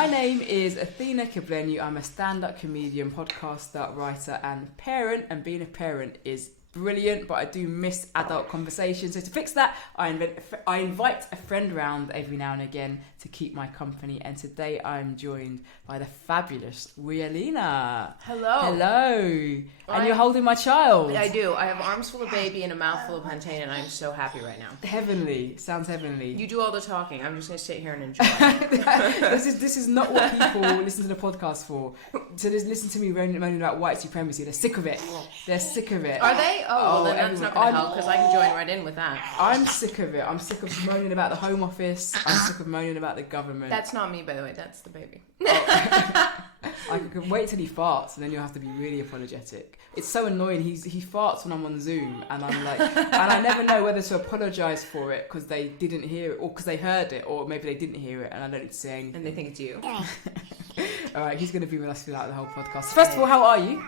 My name is Athena Kiblenyu. I'm a stand-up comedian, podcaster, writer, and parent. And being a parent is brilliant, but I do miss adult conversations. So to fix that, I invite a friend round every now and again to keep my company. And today I'm joined by the fabulous Ria Lina. Hello. And you're holding my child. I do. I have arms full of baby and a mouth full of plantain, and I'm so happy right now. Heavenly. Sounds heavenly. You do all the talking. I'm just going to sit here and enjoy. This is not what people listen to the podcast for. To listen to me moaning about white supremacy. They're sick of it. They're sick of it. Are they? Oh, well, then that's not going to help, because I can join right in with that. I'm sick of it. I'm sick of moaning about the Home Office. I'm sick of moaning about the government. That's not me, by the way. That's the baby. I can wait till he farts, and then you'll have to be really apologetic. It's so annoying. He farts when I'm on Zoom, and I'm like, and I never know whether to apologise for it because they didn't hear it, or because they heard it, or maybe they didn't hear it, and I don't need to say anything. And they think it's you. All right, he's going to be with us throughout the whole podcast. First of all, how are you?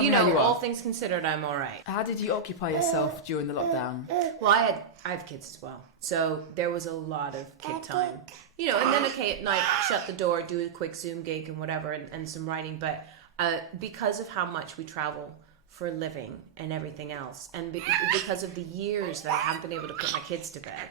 You know, all things considered, I'm all right. How did you occupy yourself during the lockdown? Well, I have kids as well, so there was a lot of kid time. You know, and then at night, shut the door, do a quick Zoom gig and whatever, and some writing. But because of how much we travel for a living and everything else, and because of the years that I haven't been able to put my kids to bed,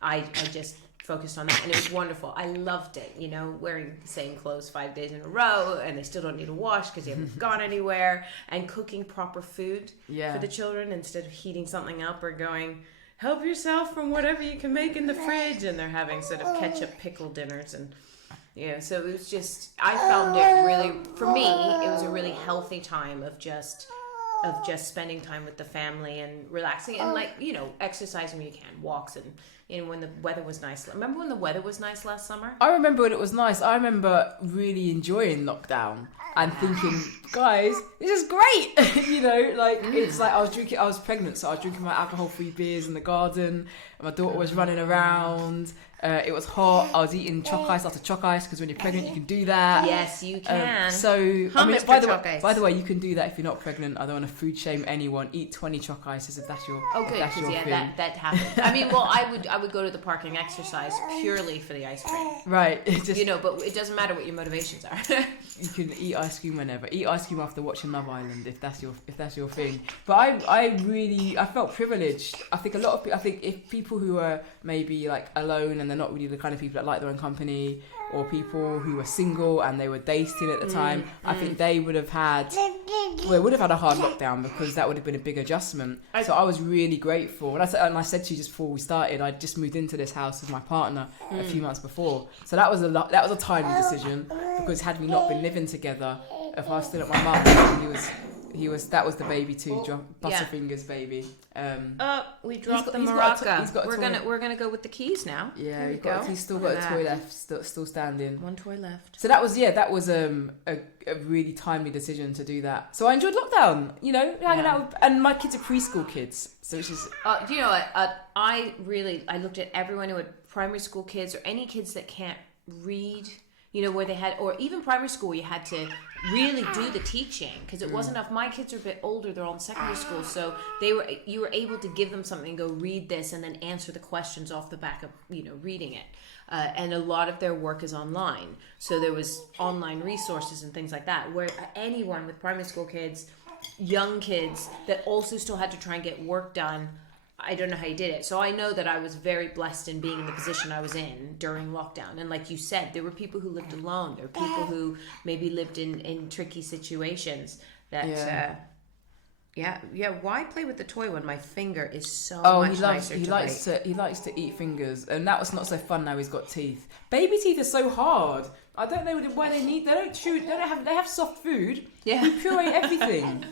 I just focused on that, and it was wonderful. I loved it, you know, wearing the same clothes 5 days in a row, and they still don't need a wash because you haven't gone anywhere, and cooking proper food for the children instead of heating something up or going, help yourself from whatever you can make in the fridge, and they're having sort of ketchup pickle dinners. And so it was just, I found it really, for me, it was a really healthy time of just spending time with the family and relaxing and, like, you know, exercising when you can, walks, and when the weather was nice. Remember when the weather was nice last summer? I remember when it was nice. I remember really enjoying lockdown and thinking, guys, this is great. You know, like, it's like I was pregnant, so I was drinking my alcohol-free beers in the garden, and my daughter was running around. It was hot. I was eating chalk ice after chalk ice, because when you're pregnant, you can do that. Yes, you can. By the way, you can do that if you're not pregnant. I don't want to food shame anyone. Eat 20 chalk ices if that's your good, thing. that happened. I mean, well, I would go to the park and exercise purely for the ice cream. Right. You know, but it doesn't matter what your motivations are. You can eat ice cream whenever. Eat ice cream after watching Love Island if that's your thing. But I felt privileged. I think if people who are maybe like alone and they're not really the kind of people that like their own company, or people who were single and they were dating at the time, I think they would have had a hard lockdown, because that would have been a big adjustment. So I was really grateful. And I said to you just before we started, I just moved into this house with my partner a few months before. So that was a timely decision, because had we not been living together, if I was still at my mum's, that was the baby too, Butterfingers baby. We dropped the maraca. We're gonna go with the keys now. Yeah, he's still got a toy left, still standing. One toy left. So that was a really timely decision to do that. So I enjoyed lockdown, you know, hanging out with, and my kids are preschool kids, so it's just. Do you know what? I looked at everyone who had primary school kids, or any kids that can't read. You know, where they had, or even primary school, you had to really do the teaching, because it wasn't enough. My kids are a bit older; they're all in secondary school, so you were able to give them something, go read this, and then answer the questions off the back of reading it. And a lot of their work is online, so there was online resources and things like that. Where anyone with primary school kids, young kids that also still had to try and get work done. I don't know how you did it. So I know that I was very blessed in being in the position I was in during lockdown. And like you said, there were people who lived alone. There were people who maybe lived in tricky situations that, why play with the toy when my finger is so much nicer to bite? He likes to eat fingers. And that was not so fun now he's got teeth. Baby teeth are so hard. I don't know why they don't chew. They have soft food. Yeah. You puree everything.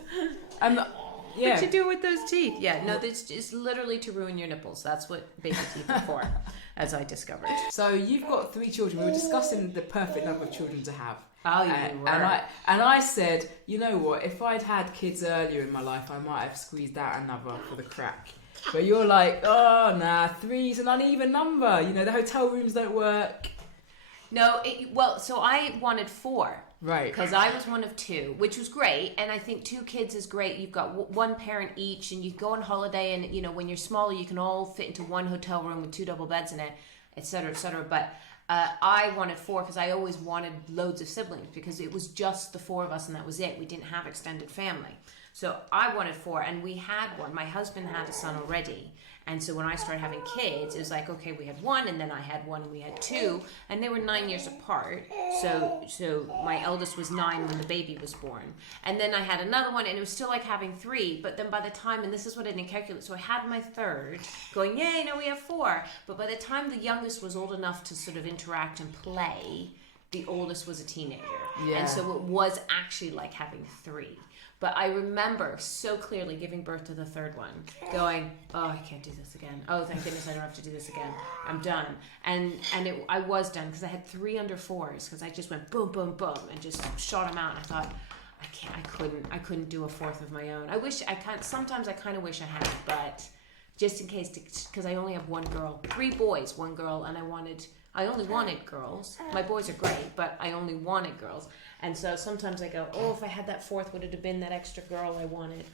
What you do with those teeth? Yeah, no, this is literally to ruin your nipples. That's what baby teeth are for, as I discovered. So you've got 3 children. We were discussing the perfect number of children to have. Oh, you were. And I said, you know what? If I'd had kids earlier in my life, I might have squeezed out another for the crack. But you're like, oh, nah, 3's an uneven number. You know, the hotel rooms don't work. No, so I wanted 4. Right. Because I was one of 2, which was great. And I think 2 kids is great. You've got one parent each, and you go on holiday, and, when you're smaller, you can all fit into one hotel room with 2 double beds in it, et cetera, et cetera. But I wanted 4 because I always wanted loads of siblings because it was just the 4 of us and that was it. We didn't have extended family. So I wanted 4 and we had one. My husband had a son already. And so when I started having kids, it was like, okay, we had 1 and then I had 1 and we had 2 and they were 9 years apart. So my eldest was 9 when the baby was born. And then I had another one and it was still like having 3. But then by the time, and this is what I didn't calculate, so I had my 3rd going, yay, now we have 4. But by the time the youngest was old enough to sort of interact and play, the oldest was a teenager. Yeah. And so it was actually like having 3. But I remember so clearly giving birth to the 3rd one, going, oh, I can't do this again. Oh, thank goodness I don't have to do this again. I'm done. And I was done because I had 3 under 4s because I just went boom, boom, boom and just shot them out. And I thought, I couldn't do a 4th of my own. Sometimes I kind of wish I had, but just in case, because I only have 1 girl, 3 boys, 1 girl, and I only wanted girls. My boys are great, but I only wanted girls. And so sometimes I go, oh, if I had that 4th, would it have been that extra girl I wanted?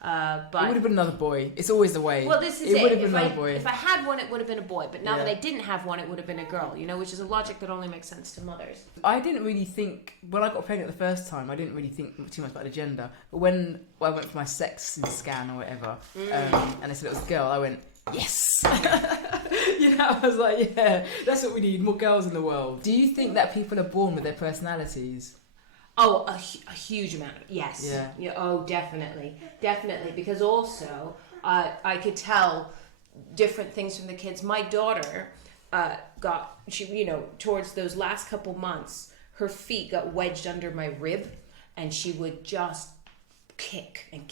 But it would have been another boy. It's always the way. Well, this is it. It would have been another boy. If I had one, it would have been a boy. But now that I didn't have one, it would have been a girl. Which is a logic that only makes sense to mothers. I didn't really think, when I got pregnant the first time, I didn't really think too much about the gender. But when I went for my sex scan or whatever, and they said it was a girl, I went, yes! I was like, yeah, that's what we need, more girls in the world. Do you think that people are born with their personalities? Oh, a huge amount. Yes. Yeah. Oh, definitely. Definitely. Because also, I could tell different things from the kids. My daughter towards those last couple months, her feet got wedged under my rib and she would just kick and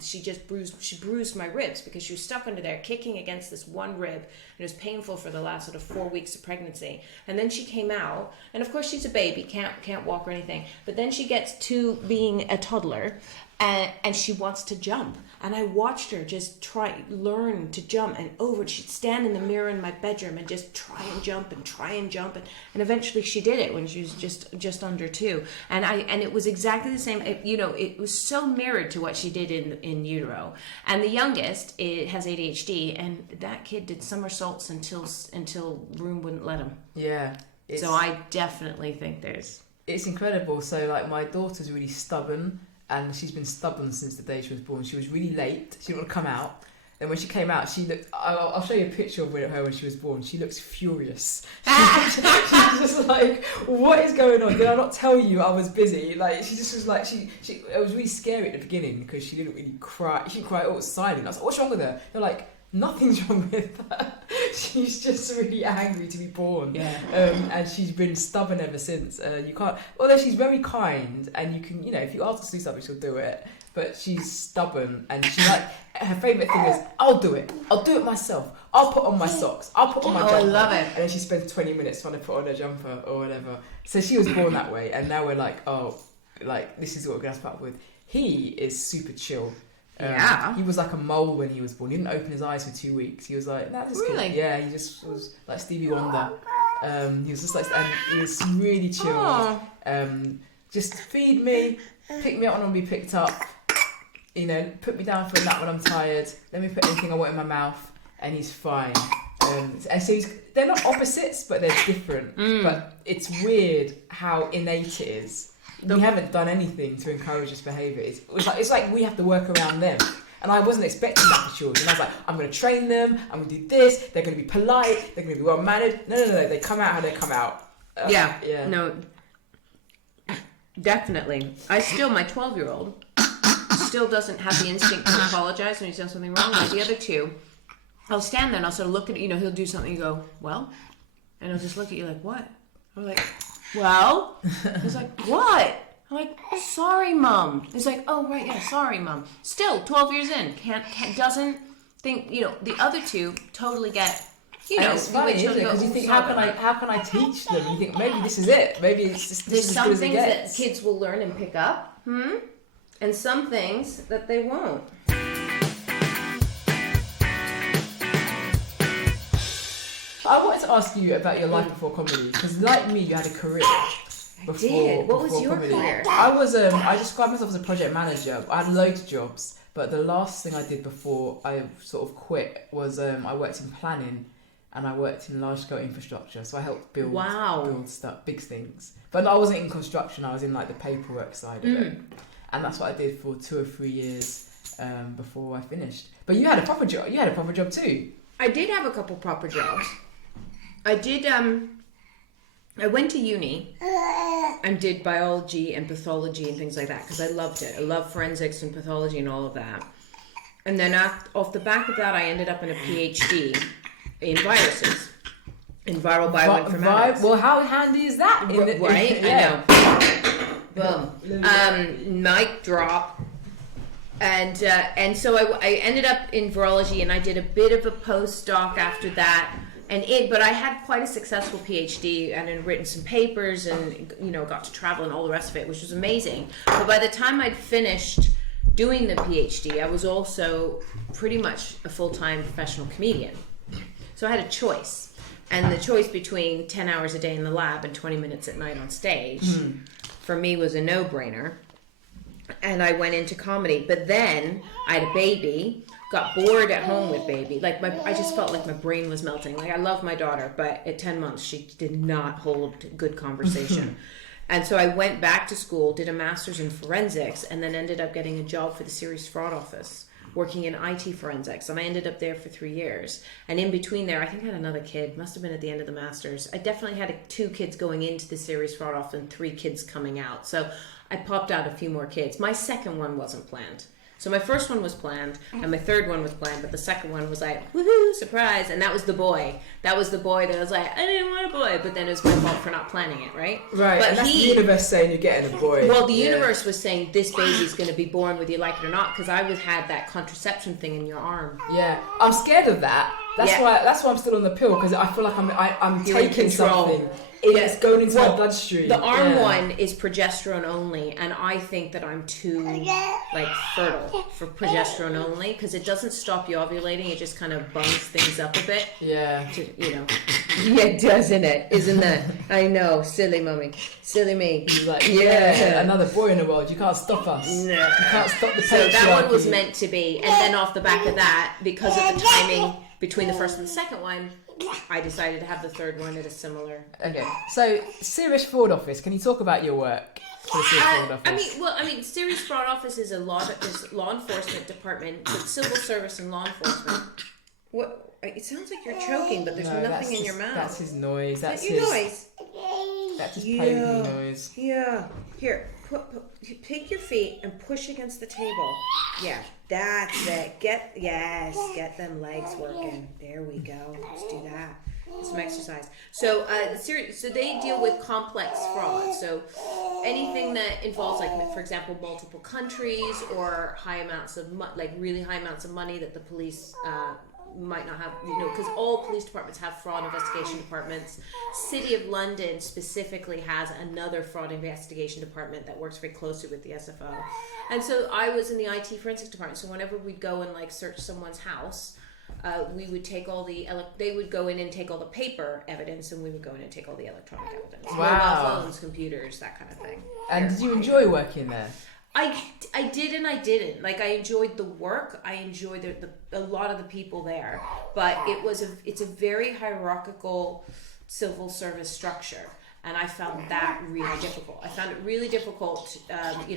she bruised my ribs because she was stuck under there kicking against this one rib and it was painful for the last sort of 4 weeks of pregnancy. And then she came out and of course she's a baby, can't walk or anything, but then she gets to being a toddler and she wants to jump. And I watched her just learn to jump she'd stand in the mirror in my bedroom and just try and jump and eventually she did it when she was just under 2. And it was exactly the same. It was so mirrored to what she did in utero. And the youngest has ADHD and that kid did somersaults until room wouldn't let him. Yeah. So I definitely think it's incredible. So like my daughter's really stubborn. And she's been stubborn since the day she was born. She was really late. She didn't want to come out. And when she came out, she looked... I'll show you a picture of her when she was born. She looks furious. She was just like, what is going on? Did I not tell you I was busy? Like, she just was like... It was really scary at the beginning because she didn't really cry. She didn't cry. It was silent. I was like, what's wrong with her? They're like, nothing's wrong with her. She's just really angry to be born. Yeah. And she's been stubborn ever since. You can't... Although she's very kind and you can... if you ask her to do something, she'll do it. But she's stubborn and she her favourite thing is, I'll do it. I'll do it myself. I'll put on my socks. I'll put on my jumper. I love it. And then she spends 20 minutes trying to put on her jumper or whatever. So she was born that way. And now we're like, this is what we're going to put up with. He is super chill. He was like a mole when he was born. He didn't open his eyes for 2 weeks. He was like, really? Yeah, he just was like Stevie Wonder. He was just like, and he was really chill. Just feed me, pick me up when I'm be picked up. Put me down for a nap when I'm tired. Let me put anything I want in my mouth, and he's fine. And so they're not opposites, but they're different. But it's weird how innate it is. We haven't done anything to encourage this behaviour. It's like we have to work around them. And I wasn't expecting that for children. I was like, I'm going to train them. I'm going to do this. They're going to be polite. They're going to be well mannered. No. They come out how they come out. Yeah. No. Definitely. My 12-year-old still doesn't have the instinct to apologize when he's done something wrong. Like the other 2, I'll stand there and I'll sort of look at he'll do something and go, well, and he'll just look at you like, what? I'm like, well, he's like, what? I'm like, sorry, Mum. He's like, oh, right, yeah, sorry, Mum. Still, 12 years in, doesn't think, the other 2 totally get, it's funny, isn't it? Because you think, how can I teach them? You think, maybe this is it. Maybe it's just there's some things that kids will learn and pick up, and some things that they won't. I wanted to ask you about your life before comedy, because like me, you had a career. What was your career? I described myself as a project manager. I had loads of jobs, but the last thing I did before I sort of quit was I worked in planning, and I worked in large-scale infrastructure. So I helped build stuff, big things. But I wasn't in construction. I was in like the paperwork side of it, and that's what I did for 2 or 3 years before I finished. But you had a proper job. You had a proper job too. I did have a couple proper jobs. I did. I went to uni and did biology and pathology and things like that because I loved it. I love forensics and pathology and all of that. And then off the back of that, I ended up in a PhD in viruses, in viral bioinformatics. Well, how handy is that? Right? Yeah. I know. Boom. Mic drop. And so I ended up in virology, and I did a bit of a postdoc after that. But I had quite a successful PhD and had written some papers and, got to travel and all the rest of it, which was amazing. But by the time I'd finished doing the PhD, I was also pretty much a full-time professional comedian. So I had a choice. And the choice between 10 hours a day in the lab and 20 minutes at night on stage, for me, was a no-brainer. And I went into comedy. But then I had a baby, got bored at home with baby. I just felt like my brain was melting. Like, I love my daughter, but at 10 months, she did not hold good conversation. And so I went back to school, did a master's in forensics, and then ended up getting a job for the Serious Fraud Office, working in IT forensics. And I ended up there for 3 years. And in between there, I think I had another kid. Must have been at the end of the master's. I definitely had 2 kids going into the Serious Fraud Office and 3 kids coming out. So I popped out a few more kids. My second one wasn't planned. So my first one was planned, and my third one was planned, but the second one was like, woohoo, surprise, and that was the boy. That was the boy that was like, I didn't want a boy, but then it was my fault for not planning it, right? Right, but and that's the universe saying you're getting a boy. Well, the universe was saying, this baby's going to be born whether you like it or not, because I had that contraception thing in your arm. Yeah, I'm scared of that. That's why I'm still on the pill, because I feel like I'm taking something. It's going into my bloodstream. The arm one is progesterone only, and I think that I'm too fertile for progesterone only, because it doesn't stop you ovulating. It just kind of bungs things up a bit. Yeah. Yeah, doesn't it? Isn't that? I know, silly mummy, silly me. He's like, yeah, another boy in the world. You can't stop us. No. You can't stop the patriarchy. So that one was meant to be, and then off the back of that, because of the timing between the first and the second one, I decided to have the third one at a similar. Okay, so Serious Fraud Office. Can you talk about your work for the Serious Fraud Office? Serious Fraud Office is a law enforcement department, it's civil service and law enforcement. What? It sounds like you're choking, but there's nothing in your mouth. That's his noise. That's your noise. That's his pony noise. Yeah. Here, take your feet and push against the table. Yeah, that's it. Get them legs working. There we go. Let's do that. Some exercise. So, so they deal with complex fraud. So, anything that involves, for example, multiple countries or high amounts of really high amounts of money that the police might not have, because all police departments have fraud investigation departments. City of London specifically has another fraud investigation department that works very closely with the SFO. And so I was in the IT forensics department. So whenever we'd go and search someone's house, we would take all they would go in and take all the paper evidence, and we would go in and take all the electronic evidence. Wow. Mobile phones, computers, that kind of thing. And did you enjoy working there? I did and I didn't. I enjoyed the work. I enjoyed a lot of the people there, but it's a very hierarchical civil service structure, and I found that really difficult. I found it really difficult. I would be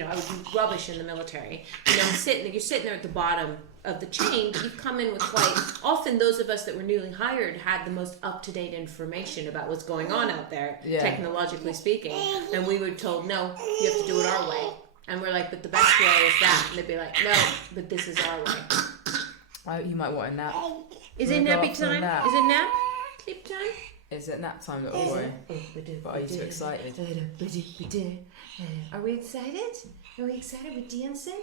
rubbish in the military. You're sitting there at the bottom of the chain, but you've come in with often those of us that were newly hired had the most up-to-date information about what's going on out there, technologically speaking, and we were told, no, you have to do it our way. And we're like, but the best way is that. And they'd be like, no, but this is our way. You might want a nap. Is it nappy time? Is it nap? Sleep time? Is it nap time, little boy? But are you too excited? Are we excited? Are we excited? Are we dancing?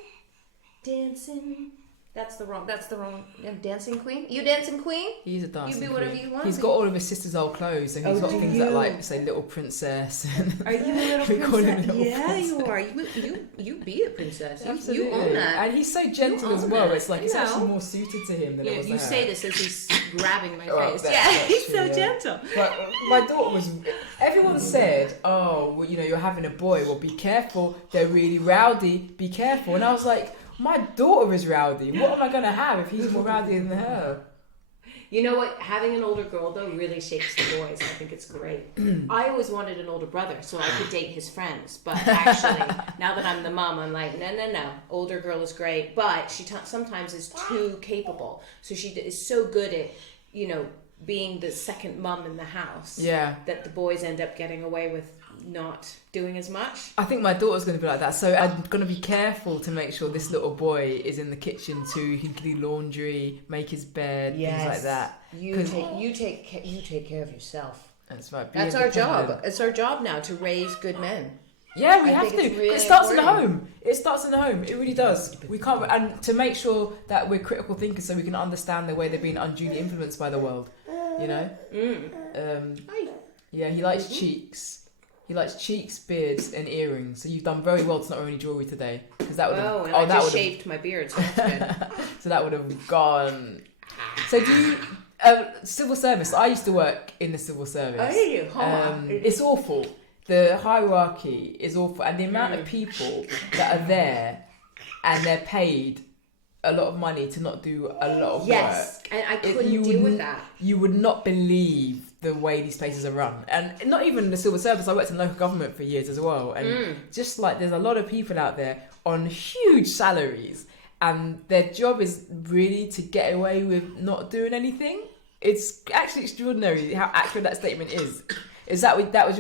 Dancing. That's the wrong. Dancing queen? You dancing queen? He's a dancing queen. You be whatever you want. He's got all of his sister's old clothes, so he's got things that say little princess. Are you a little princess? Yeah, you are. You be a princess. You own that. And he's so gentle as well. It's it's actually more suited to him than it was. You say this as he's grabbing my face. That's he's true, so gentle. But my daughter was. Everyone said, "Oh, well, you're having a boy. Well, be careful. They're really rowdy. Be careful." And I was like, my daughter is rowdy. What am I going to have if he's more rowdy than her? You know what? Having an older girl, though, really shapes the boys. I think it's great. I always wanted an older brother so I could date his friends. But actually, now that I'm the mom, I'm like, no. Older girl is great. But she sometimes is too capable. So she is so good at, being the second mom in the house. Yeah. That the boys end up getting away with not doing as much. I think my daughter's going to be like that, so I'm going to be careful to make sure this little boy is in the kitchen too. He can do laundry, make his bed, things like that. You take care of yourself. That's right. That's our job. It's our job now to raise good men. Yeah, we have to. Really it starts important. in the home. It starts in the home. It really does. We can't, and to make sure that we're critical thinkers, so we can understand the way they're being unduly influenced by the world. Yeah, he likes cheeks. He likes cheeks, beards, and earrings. So you've done very well to not wear any jewelry today, because that would have. Oh, and I just shaved my beard, so that's good. So that would have gone. So do you civil service? I used to work in the civil service. Oh, did you? It's awful. The hierarchy is awful, and the amount of people that are there, and they're paid a lot of money to not do a lot of work. And I couldn't deal with that. You would not believe the way these places are run, and not even the civil service. I worked in local government for years as well, and just like there's a lot of people out there on huge salaries, and their job is really to get away with not doing anything. It's actually extraordinary how accurate that statement is. Is that what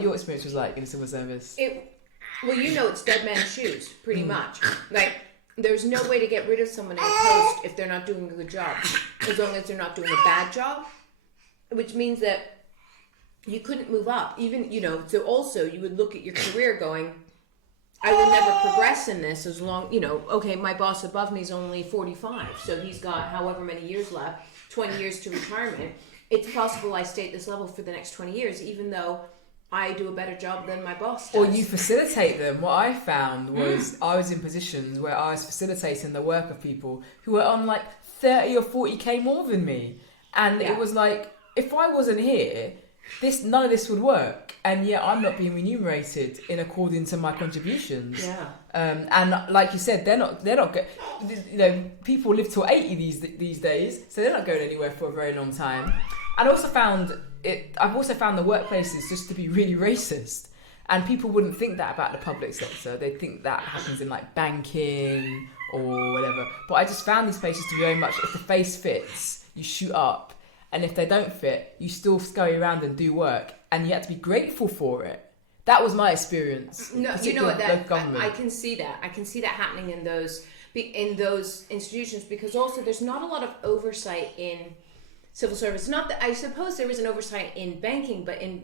your experience was like in the civil service? It's dead man's shoes, pretty much. Like, there's no way to get rid of someone in a post if they're not doing a good job, as long as they're not doing a bad job, which means that you couldn't move up. Even, so also you would look at your career going, I will never progress in this as long, okay, my boss above me is only 45, so he's got however many years left, 20 years to retirement. It's possible I stay at this level for the next 20 years, even though I do a better job than my boss does. Or you facilitate them. What I found was I was in positions where I was facilitating the work of people who were on like 30 or 40k more than me. And it was like, if I wasn't here, none of this would work. And yet I'm not being remunerated in according to my contributions. Yeah. And like you said, they're not people live till 80 these days, so they're not going anywhere for a very long time. And I've also found the workplaces just to be really racist, and people wouldn't think that about the public sector. They think that happens in like banking or whatever. But I just found these places to be very much, if the face fits, you shoot up, and if they don't fit, you still scurry around and do work, and you have to be grateful for it. That was my experience. No, I can see that. I can see that happening in those institutions, because also there's not a lot of oversight in civil service. Not that I suppose there is an oversight in banking, but in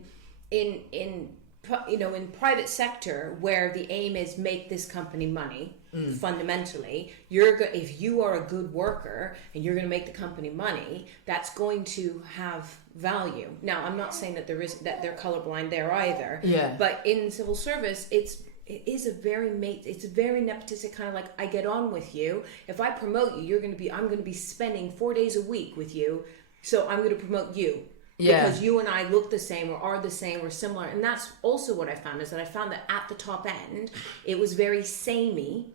private sector, where the aim is make this company money. Fundamentally, if you are a good worker and you're going to make the company money, that's going to have value. Now, I'm not saying that they're colorblind there either. Yeah. But in civil service, it is a very nepotistic kind of like, I get on with you. If I promote you, I'm going to be spending 4 days a week with you, so I'm going to promote you. Yeah. Because you and I look the same, or are the same, or similar. And that's also what I found, is that I found that at the top end, it was very samey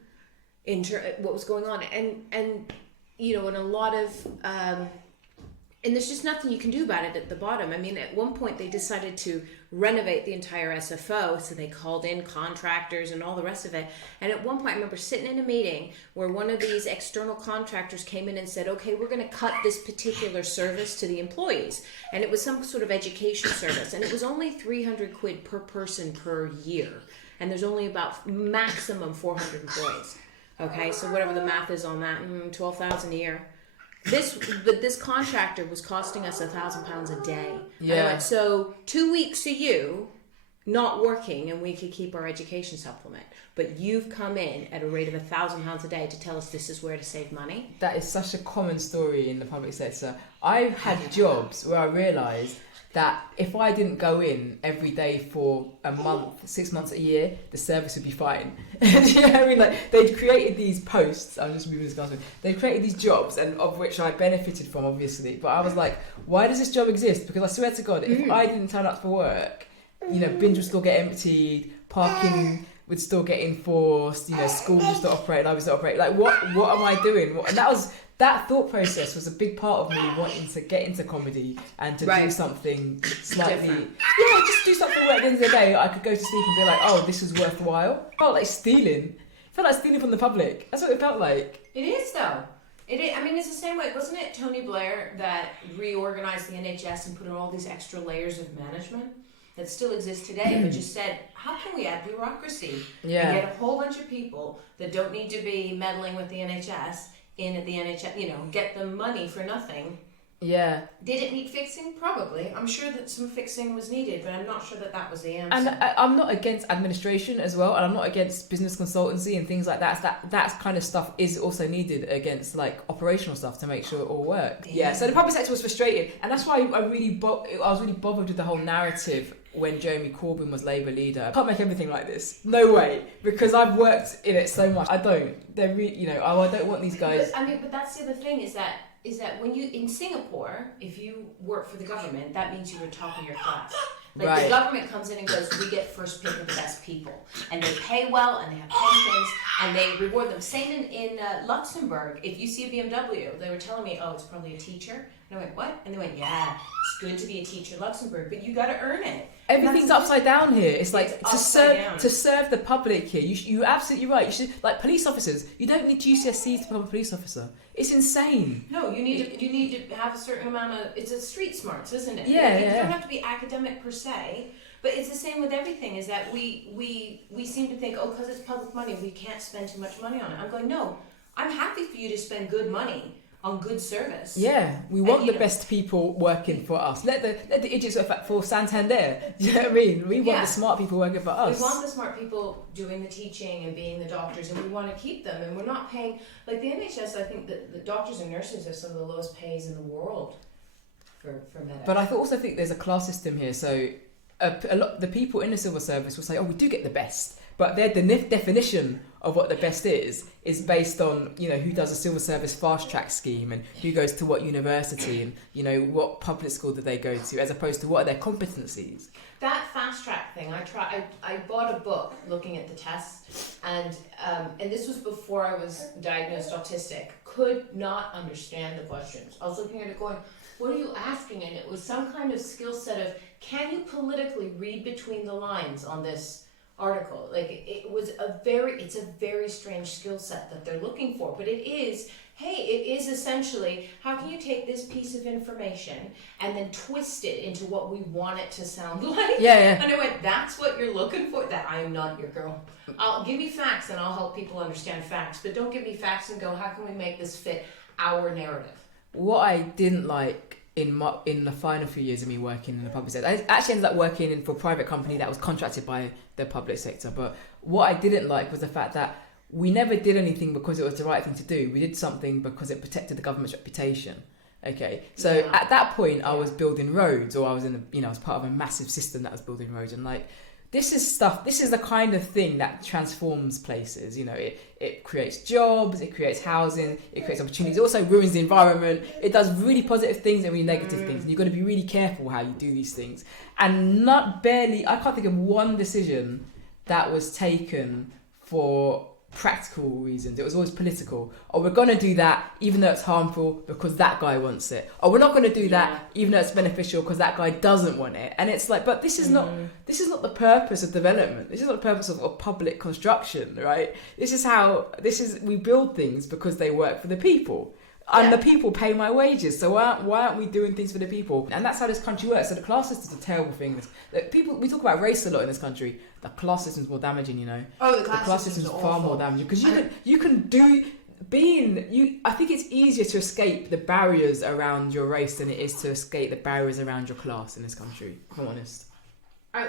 what was going on, and a lot of and there's just nothing you can do about it at the bottom. I mean, at one point they decided to renovate the entire SFO, so they called in contractors and all the rest of it. And at one point I remember sitting in a meeting where one of these external contractors came in and said, okay, we're going to cut this particular service to the employees, and it was some sort of education service, and it was only 300 quid per person per year, and there's only about maximum 400 employees. Okay, so whatever the math is on that, 12,000 a year. This contractor was costing us £1,000 a day. Yeah. And I went, so 2 weeks of you not working, and we could keep our education supplement. But you've come in at a rate of £1,000 a day to tell us this is where to save money. That is such a common story in the public sector. I've had jobs where I realised that if I didn't go in every day for a month, 6 months, a year, the service would be fine. Do you know what I mean? Like, they'd created these posts. I'm just moving this gospel. They created these jobs, and of which I benefited from, obviously. But I was like, why does this job exist? Because I swear to God, if I didn't turn up for work, bins would still get emptied, parking would still get enforced, schools would still operate, I would still operate. Like, what am I doing? And that was that thought process was a big part of me wanting to get into comedy and to do something slightly just do something where at the end of the day I could go to sleep and be like, oh, this is worthwhile. It felt like stealing. It felt like stealing from the public. That's what it felt like. It is, though. It is, I mean, it's the same way. Wasn't it Tony Blair that reorganized the NHS and put in all these extra layers of management that still exist today, but just said, how can we add bureaucracy and get a whole bunch of people that don't need to be meddling with the NHS in at the NHS, you know, get them money for nothing. Yeah. Did it need fixing? Probably. I'm sure that some fixing was needed, but I'm not sure that that was the answer. And I'm not against administration as well, and I'm not against business consultancy and things like that. That kind of stuff is also needed against like operational stuff to make sure it all works. Yeah. So the public sector was frustrated, and that's why I was really bothered with the whole narrative when Jeremy Corbyn was Labour leader. I can't make everything like this. No way, because I've worked in it so much. I don't. They're really, I don't want these guys. But that's the other thing is that when you, in Singapore, if you work for the government, that means you're top of your class. Like the government comes in and goes, we get first pick of the best people. And they pay well, and they have pensions, and they reward them. Same in Luxembourg. If you see a BMW, they were telling me, oh, it's probably a teacher. And I went, what? And they went, yeah, it's good to be a teacher in Luxembourg, but you got to earn it. Everything's upside down here. It's like to serve the public here. You're absolutely right. You should, like police officers. You don't need GCSEs to become a police officer. It's insane. No, you need to have a certain amount of. It's a street smarts, isn't it? Yeah, You don't have to be academic per se, but it's the same with everything. Is that we seem to think, oh, because it's public money, we can't spend too much money on it. I'm going, no. I'm happy for you to spend good money on good service. Yeah, we want the best people working for us. Let the idiots for Santander. Do you know what I mean? We want the smart people working for us. We want the smart people doing the teaching and being the doctors, and we want to keep them. And we're not paying like the NHS. I think that the doctors and nurses have some of the lowest pays in the world for medics. But I also think there's a class system here. So a lot the people in the civil service will say, "Oh, we do get the best," but their definition of what the best is based on who does a civil service fast track scheme and who goes to what university and what public school did they go to, as opposed to what are their competencies. That fast track thing, I bought a book looking at the tests, and this was before I was diagnosed autistic. Could not understand the questions. I was looking at it going, what are you asking? And it was some kind of skill set of, can you politically read between the lines on this article? Like it's a very strange skill set that they're looking for, but it is essentially, how can you take this piece of information and then twist it into what we want it to sound like? Yeah. And I went, that's what you're looking for? That I am not your girl. I'll give me facts and I'll help people understand facts, but don't give me facts and go, how can we make this fit our narrative? What I didn't like in the final few years of me working in the public sector, I actually ended up working for a private company that was contracted by the public sector, but what I didn't like was the fact that we never did anything because it was the right thing to do. We did something because it protected the government's reputation. Okay, so at that point I was building roads, or I was I was part of a massive system that was building roads, and this is the kind of thing that transforms places. It creates jobs, it creates housing, it creates opportunities. It also ruins the environment. It does really positive things and really negative things. And you've got to be really careful how you do these things. And I can't think of one decision that was taken for practical reasons. It was always political. Or we're going to do that even though it's harmful because that guy wants it. Or we're not going to do that even though it's beneficial because that guy doesn't want it. And it's like, but this is not the purpose of development. This is not the purpose of public construction, right? We build things because they work for the people. And the people pay my wages, so why aren't we doing things for the people? And that's how this country works. So the class system's a terrible thing. We talk about race a lot in this country. The class system's more damaging, Oh, the class system's far more damaging because you can do I think it's easier to escape the barriers around your race than it is to escape the barriers around your class in this country. If I'm honest. I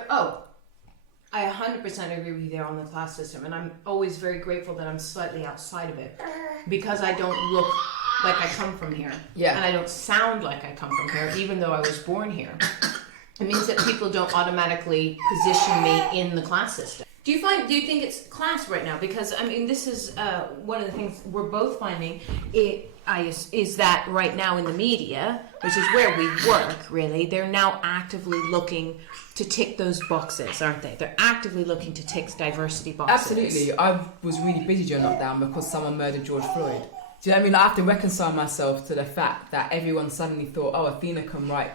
100% agree with you there on the class system, and I'm always very grateful that I'm slightly outside of it because I don't look like I come from here, and I don't sound like I come from here, even though I was born here. It means that people don't automatically position me in the class system. Do you think it's class right now? Because this is one of the things we're both finding. Is that right now in the media, which is where we work, really, they're now actively looking to tick those boxes, aren't they? They're actively looking to tick diversity boxes. Absolutely. I was really busy during lockdown because someone murdered George Floyd. Do you know what I mean? I have to reconcile myself to the fact that everyone suddenly thought, oh, Athena can write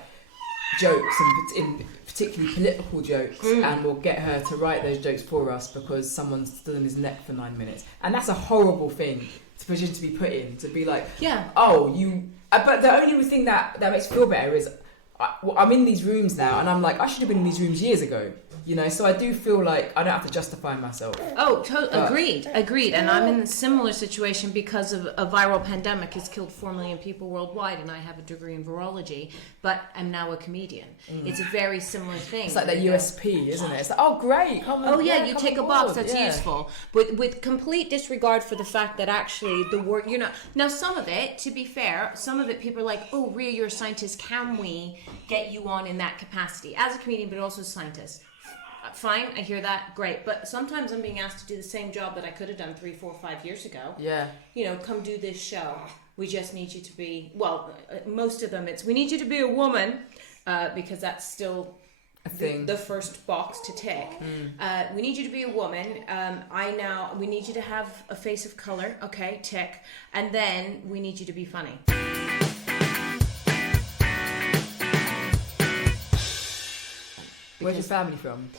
jokes, and in particularly political jokes, and we'll get her to write those jokes for us because someone stood on his neck for 9 minutes. And that's a horrible thing position to be put in, to be like, oh, you... But the only thing that makes me feel better is I'm in these rooms now, and I'm like, I should have been in these rooms years ago. You know, so I do feel like I don't have to justify myself. Oh, agreed. And I'm in a similar situation because of a viral pandemic has killed 4 million people worldwide, and I have a degree in virology, but I'm now a comedian. It's a very similar thing. It's like that USP, isn't it? It's like, oh, great. You take a box that's useful. With complete disregard for the fact that actually the word, you're not... Now, some of it, to be fair, some of it people are like, oh, Ria, you're a scientist. Can we get you on in that capacity? As a comedian, but also a scientist. Fine, I hear that, great. But sometimes I'm being asked to do the same job that I could have done 3, 4, 5 years ago. Yeah. You know, come do this show. We just need you to be, most of them we need you to be a woman, because that's still a thing. The first box to tick. We need you to be a woman. We need you to have a face of color. Okay, tick. And then we need you to be funny. Where's your family from?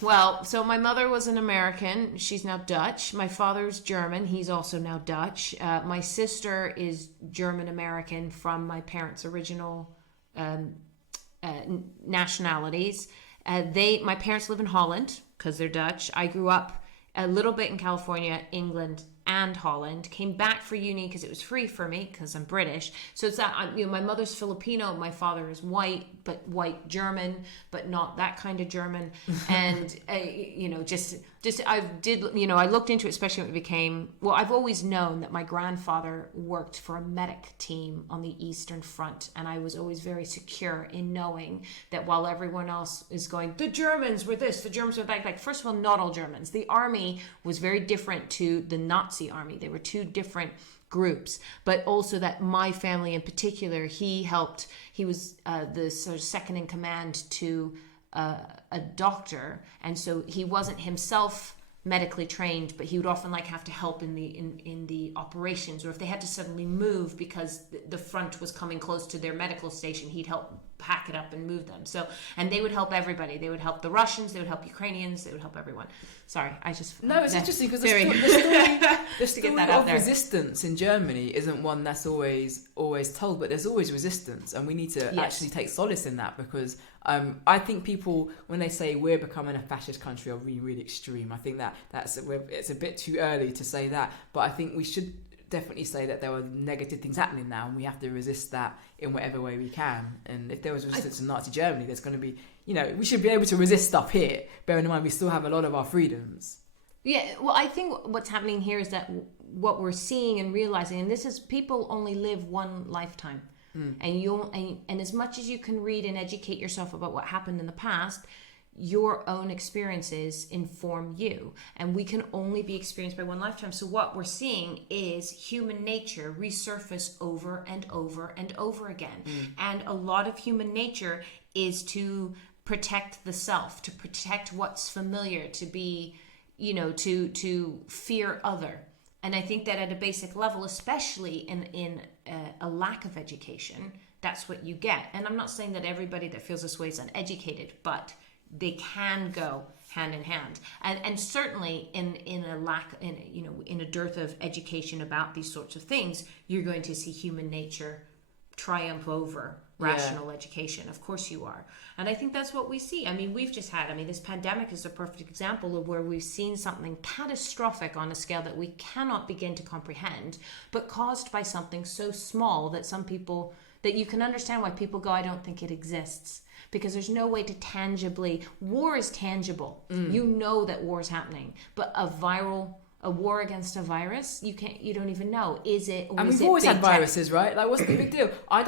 Well, so my mother was an American. She's now Dutch. My father's German. He's also now Dutch. My sister is German-American from my parents' original nationalities. My parents live in Holland because they're Dutch. I grew up a little bit in California, England, and Holland. Came back for uni because it was free for me because I'm British. So it's that my mother's Filipino, my father is white, but white German, but not that kind of German. And I looked into it, especially when it became, I've always known that my grandfather worked for a medic team on the Eastern Front, and I was always very secure in knowing that while everyone else is going, the Germans were this, the Germans were that, like, first of all, not all Germans. The army was very different to the Nazi army. They were two different groups, but also that my family in particular, he was the sort of second in command to a doctor, and so he wasn't himself medically trained, but he would often have to help in the operations, or if they had to suddenly move because the front was coming close to their medical station, he'd help pack it up and move them. So, and they would help everybody. They would help the Russians, they would help Ukrainians, they would help everyone. Sorry, it's interesting because the story of resistance in Germany isn't one that's always told, but there's always resistance, and we need to actually take solace in that, because I think people, when they say we're becoming a fascist country, are really, really extreme. I think it's a bit too early to say that, but I think we should definitely say that there are negative things happening now, and we have to resist that in whatever way we can. And if there was resistance in Nazi Germany, there's going to be, we should be able to resist stuff here, bearing in mind we still have a lot of our freedoms. Yeah, well, I think what's happening here is that what we're seeing and realizing, and this is, people only live one lifetime. And as much as you can read and educate yourself about what happened in the past, your own experiences inform you, and we can only be experienced by one lifetime. So what we're seeing is human nature resurface over and over and over again. And a lot of human nature is to protect the self, to protect what's familiar, to be, to fear other. And I think that at a basic level, especially in a lack of education, that's what you get. And I'm not saying that everybody that feels this way is uneducated, but they can go hand in hand. And certainly in a dearth of education about these sorts of things, you're going to see human nature triumph over rational education. Of course you are. And I think that's what we see. I mean, this pandemic is a perfect example of where we've seen something catastrophic on a scale that we cannot begin to comprehend, but caused by something so small that you can understand why people go, I don't think it exists. Because there's no way to tangibly, war is tangible. You know that war is happening, but a war against a virus, you don't even know. Is it? Or and we've always had viruses, right? Like, what's the big deal? I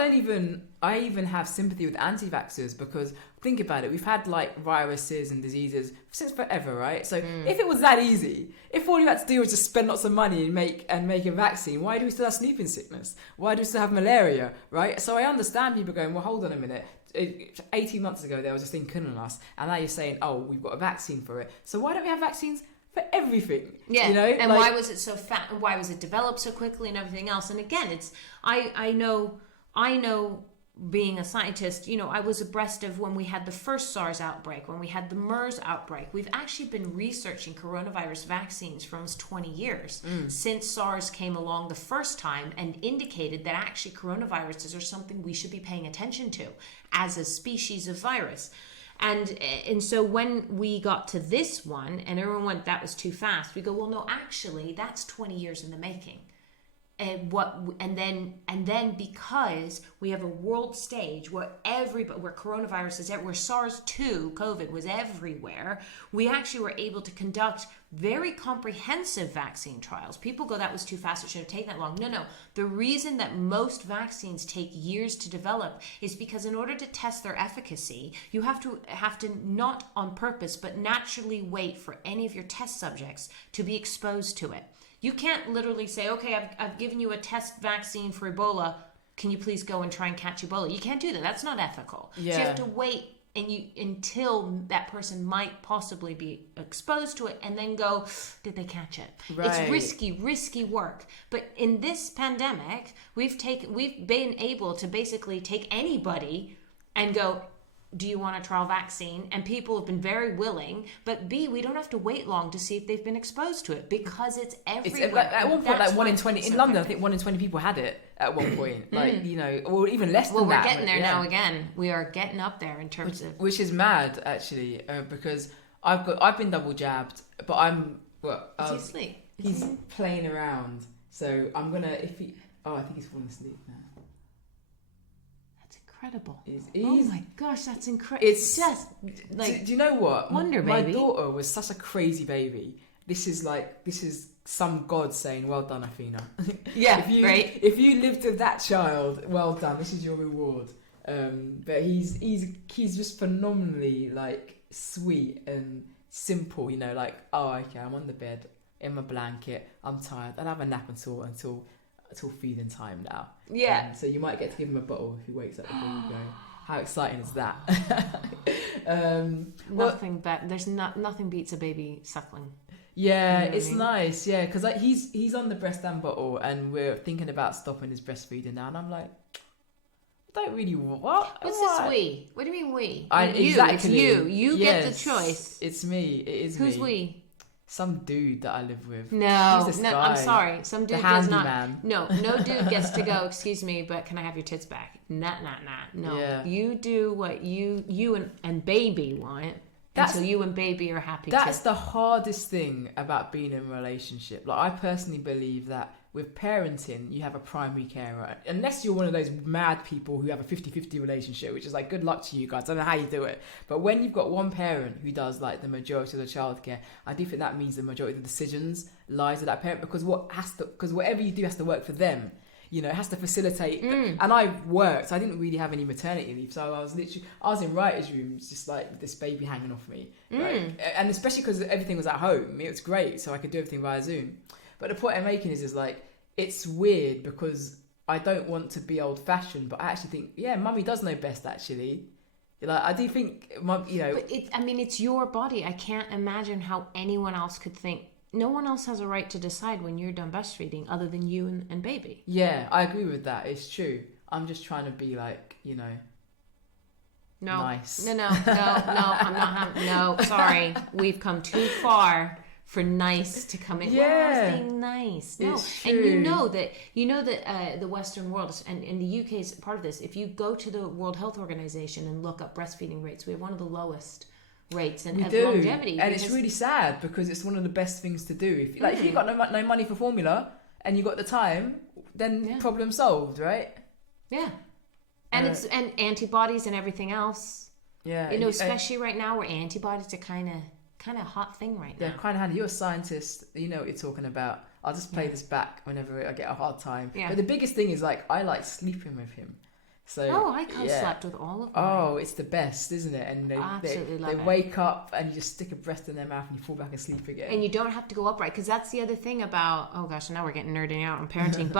even have sympathy with anti-vaxxers, because think about it, we've had viruses and diseases since forever, right? So if it was that easy, if all you had to do was just spend lots of money and make a vaccine, why do we still have sleeping sickness? Why do we still have malaria, right? So I understand people going, well, hold on a minute. 18 months ago there was this thing killing us, and now you're saying, oh, we've got a vaccine for it. So why don't we have vaccines for for everything. Yeah, you know, and why was it so fast? Why was it developed so quickly and everything else? And again, it's I know. Being a scientist, I was abreast of when we had the first SARS outbreak, when we had the MERS outbreak. We've actually been researching coronavirus vaccines for almost 20 years since SARS came along the first time and indicated that actually coronaviruses are something we should be paying attention to as a species of virus. And so when we got to this one and everyone went, that was too fast, we go, well, no, actually, that's 20 years in the making. And then because we have a world stage where coronavirus is where SARS-2 COVID was everywhere, we actually were able to conduct very comprehensive vaccine trials. People go, that was too fast, it should have taken that long. No. The reason that most vaccines take years to develop is because in order to test their efficacy, you have to not on purpose but naturally wait for any of your test subjects to be exposed to it. You can't literally say, okay, I've given you a test vaccine for Ebola. Can you please go and try and catch Ebola? You can't do that. That's not ethical. Yeah. So you have to wait until that person might possibly be exposed to it and then go, did they catch it? Right. It's risky work. But in this pandemic, we've been able to basically take anybody and go, do you want a trial vaccine? And people have been very willing, but B, we don't have to wait long to see if they've been exposed to it because it's everywhere. At one point, 1 in 20 in London, I think 1 in 20 people had it at one point. Or even less than that. Well, we're getting there now again. We are getting up there in terms of... Which is mad, actually, because I've been double jabbed, but Is he asleep? He's playing around. So I'm going to, I think he's falling asleep now. Incredible. Oh my gosh, that's incredible. It's just like, do you know what? Wonder My baby. daughter was such a crazy baby. This is some god saying, well done, Athena. Yeah, right. If you lived with that child, well done. This is your reward. But he's just phenomenally like sweet and simple. Okay, I'm on the bed in my blanket. I'm tired. I'll have a nap until feeding time now. Yeah. So you might get to give him a bottle if he wakes up before you go. How exciting is that? Nothing beats a baby suckling. Yeah, it's nice. Yeah, because he's on the breast and bottle, and we're thinking about stopping his breastfeeding now, and I'm like, I don't really what. What's this we? What do you mean we? Exactly. It's you. You get the choice. It's me. It is Who's me. we? Some dude that I live with. No, I'm sorry. Some dude does not. No dude gets to go, excuse me, but can I have your tits back? Nah. No. Yeah. You do what you and baby want until you and baby are happy. That's the hardest thing about being in a relationship. Like, I personally believe that with parenting, you have a primary carer. Unless you're one of those mad people who have a 50-50 relationship, which is like, good luck to you guys. I don't know how you do it. But when you've got one parent who does like the majority of the childcare, I do think that means the majority of the decisions lies with that parent, because whatever you do has to work for them. It has to facilitate. And I worked. I didn't really have any maternity leave, so I was in writer's rooms, just like with this baby hanging off me. Right? And especially because everything was at home, it was great, so I could do everything via Zoom. But the point I'm making is like, it's weird because I don't want to be old-fashioned, but I actually think, yeah, mummy does know best, actually. Like, I do think, But it's your body. I can't imagine how anyone else could think. No one else has a right to decide when you're done breastfeeding other than you and baby. Yeah, I agree with that. It's true. I'm just trying to be like, nice. No, I'm not. No, sorry. We've come too far for nice to come in. Yeah, being nice. No, it's true. And you know that the Western world and the UK is part of this. If you go to the World Health Organization and look up breastfeeding rates, we have one of the lowest rates of longevity. And it's really sad because it's one of the best things to do. If you got no money for formula and you got the time, then problem solved, right? Yeah, and it's and antibodies and everything else. Yeah, especially right now where antibodies are kind of hot thing right now. Yeah, kind of handy. You're a scientist. You know what you're talking about. I'll just play this back whenever I get a hard time. Yeah. But the biggest thing is, like, I like sleeping with him. So I co-slept with all of them. Oh, it's the best, isn't it? And they wake up and you just stick a breast in their mouth and you fall back asleep again. And you don't have to go upright, because that's the other thing about, oh gosh, now we're getting nerding out on parenting.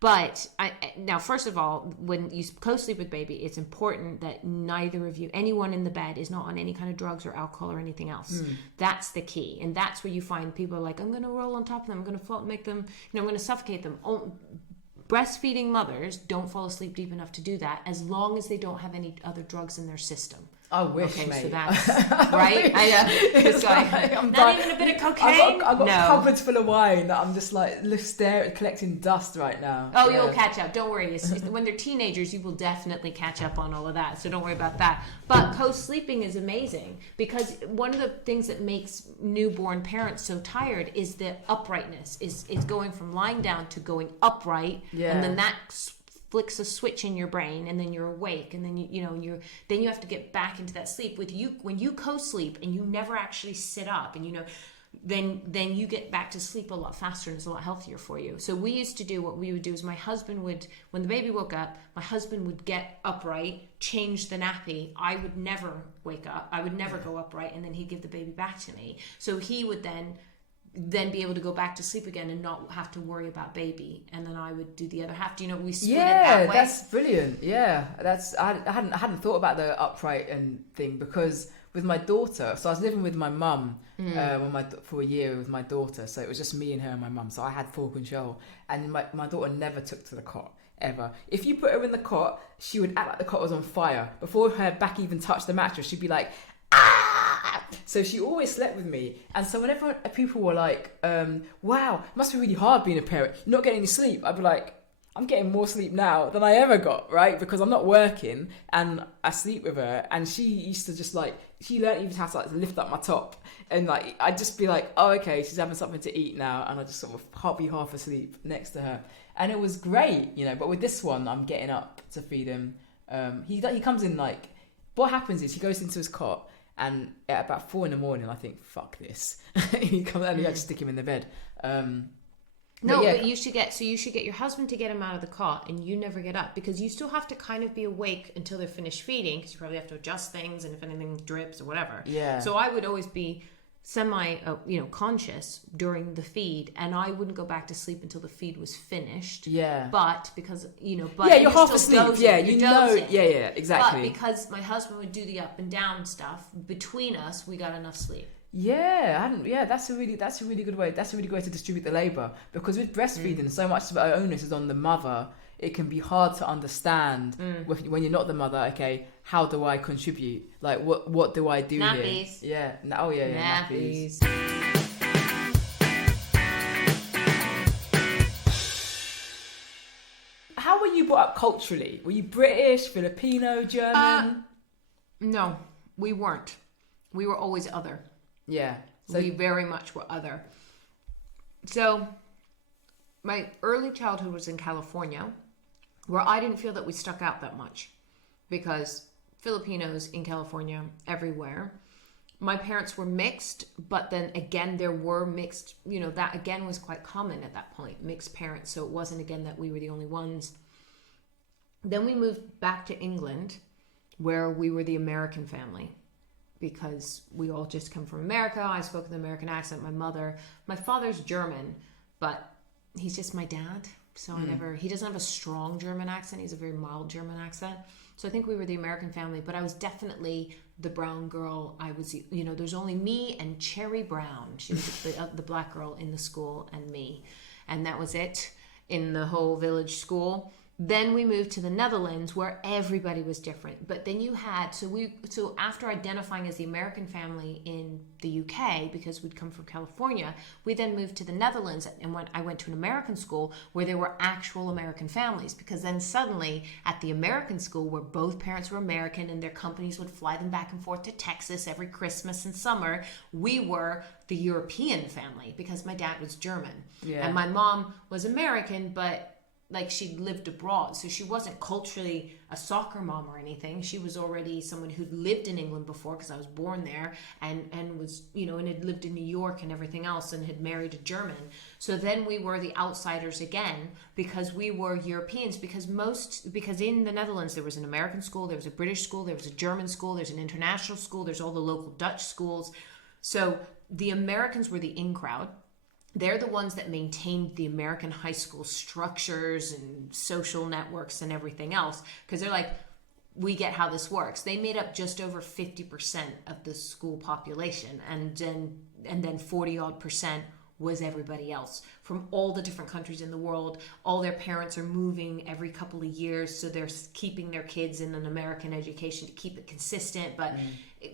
But now, first of all, when you co-sleep with baby, it's important that neither of you, anyone in the bed, is not on any kind of drugs or alcohol or anything else. That's the key. And that's where you find people are like, I'm going to roll on top of them. I'm going to make them, I'm going to suffocate them. Breastfeeding mothers don't fall asleep deep enough to do that, as long as they don't have any other drugs in their system. I wish, mate. So that's right. It's like, not even a bit of cocaine. I've got cupboards full of wine that I'm just like collecting dust right now. Oh, you'll catch up. Don't worry. When they're teenagers, you will definitely catch up on all of that. So don't worry about that. But co-sleeping is amazing, because one of the things that makes newborn parents so tired is the uprightness. Is going from lying down to going upright, and then that flicks a switch in your brain, and then you're awake, and then then you have to get back into that sleep. With you, when you co-sleep and you never actually sit up, and then you get back to sleep a lot faster, and it's a lot healthier for you. So we used to do, what we would do is, my husband would, when the baby woke up, my husband would get upright, change the nappy. I would never wake up. I would never go upright, and then he'd give the baby back to me. So he would then be able to go back to sleep again and not have to worry about baby, and then I would do the other half. Do you know, we split it that way? That's brilliant. I hadn't thought about the upright and thing, because with my daughter, so I was living with my mum for a year with my daughter, so it was just me and her and my mum, so I had full control, and my daughter never took to the cot ever. If you put her in the cot, she would act like the cot was on fire. Before her back even touched the mattress, she'd be like, ah! So she always slept with me. And so whenever people were like, wow, it must be really hard being a parent, you're not getting any sleep, I'd be like, I'm getting more sleep now than I ever got, right? Because I'm not working and I sleep with her. And she used to just she learned even how to lift up my top. And I'd just be like, oh, okay, she's having something to eat now. And I just sort of be half asleep next to her. And it was great, but with this one, I'm getting up to feed him. He comes in what happens is he goes into his cot, and at about 4 a.m, I think, fuck this. He comes out and I just stick him in the bed. But you should get your husband to get him out of the cot, and you never get up, because you still have to kind of be awake until they're finished feeding, because you probably have to adjust things, and if anything drips or whatever. Yeah. So I would always be semi conscious during the feed, and I wouldn't go back to sleep until the feed was finished. Yeah. But because you're half asleep. Exactly. But because my husband would do the up and down stuff between us, we got enough sleep. That's a really good way. That's a really good way to distribute the labor, because with breastfeeding, so much of our onus is on the mother. It can be hard to understand when you're not the mother. Okay, how do I contribute? What do I do nappies. here? Nappies. How were you brought up culturally? Were you British, Filipino, German? No, we weren't. We were always other. Yeah. So we very much were other. So my early childhood was in California, where I didn't feel that we stuck out that much, because Filipinos in California everywhere. My parents were mixed, but then again, there were mixed, that again was quite common at that point, mixed parents. So it wasn't again that we were the only ones. Then we moved back to England, where we were the American family, because we all just come from America. I spoke with an American accent. My father's German, but he's just my dad. So he doesn't have a strong German accent. He's a very mild German accent. So I think we were the American family, but I was definitely the brown girl. I was, there's only me and Cherry Brown. She was the black girl in the school, and me. And that was it in the whole village school. Then we moved to the Netherlands, where everybody was different. But then you had, so after identifying as the American family in the UK, because we'd come from California, we then moved to the Netherlands, and I went to an American school where there were actual American families, because then suddenly at the American school, where both parents were American and their companies would fly them back and forth to Texas every Christmas and summer, we were the European family, because my dad was German. Yeah. And my mom was American, but like she'd lived abroad, so she wasn't culturally a soccer mom or anything. She was already someone who'd lived in England before, because I was born there, and was, you know, and had lived in New York and everything else, and had married a German. So then we were the outsiders again, because we were Europeans, because in the Netherlands there was an American school, there was a British school, there was a German school, there's an international school, there's all the local Dutch schools. So the Americans were the in crowd. They're the ones that maintained the American high school structures and social networks and everything else, because they're like, we get how this works. They made up just over 50% of the school population, and then 40 odd percent was everybody else from all the different countries in the world. All their parents are moving every couple of years, so they're keeping their kids in an American education to keep it consistent, but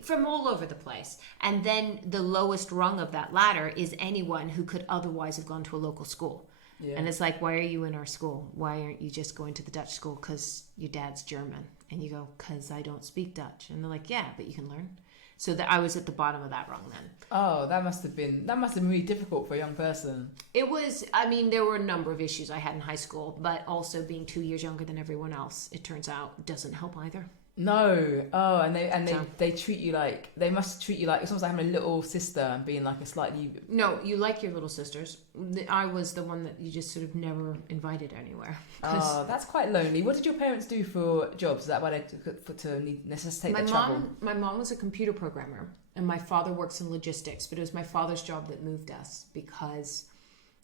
from all over the place. And then the lowest rung of that ladder is anyone who could otherwise have gone to a local school. Yeah. And it's like, why are you in our school? Why aren't you just going to the Dutch school? Because your dad's German. And you go, because I don't speak Dutch. And they're like, yeah, but you can learn. So that I was at the bottom of that rung then. Oh, that must have been really difficult for a young person. It was, I mean, there were a number of issues I had in high school, but also being 2 years younger than everyone else, it turns out, doesn't help either. No. Oh, and they treat you like, they must treat you like, it's almost like having a little sister and being like a slightly... No, you like your little sisters. I was the one that you just sort of never invited anywhere. Oh, that's quite lonely. What did your parents do for jobs? Is that why they necessitate the travel? My mom was a computer programmer, and my father works in logistics, but it was my father's job that moved us, because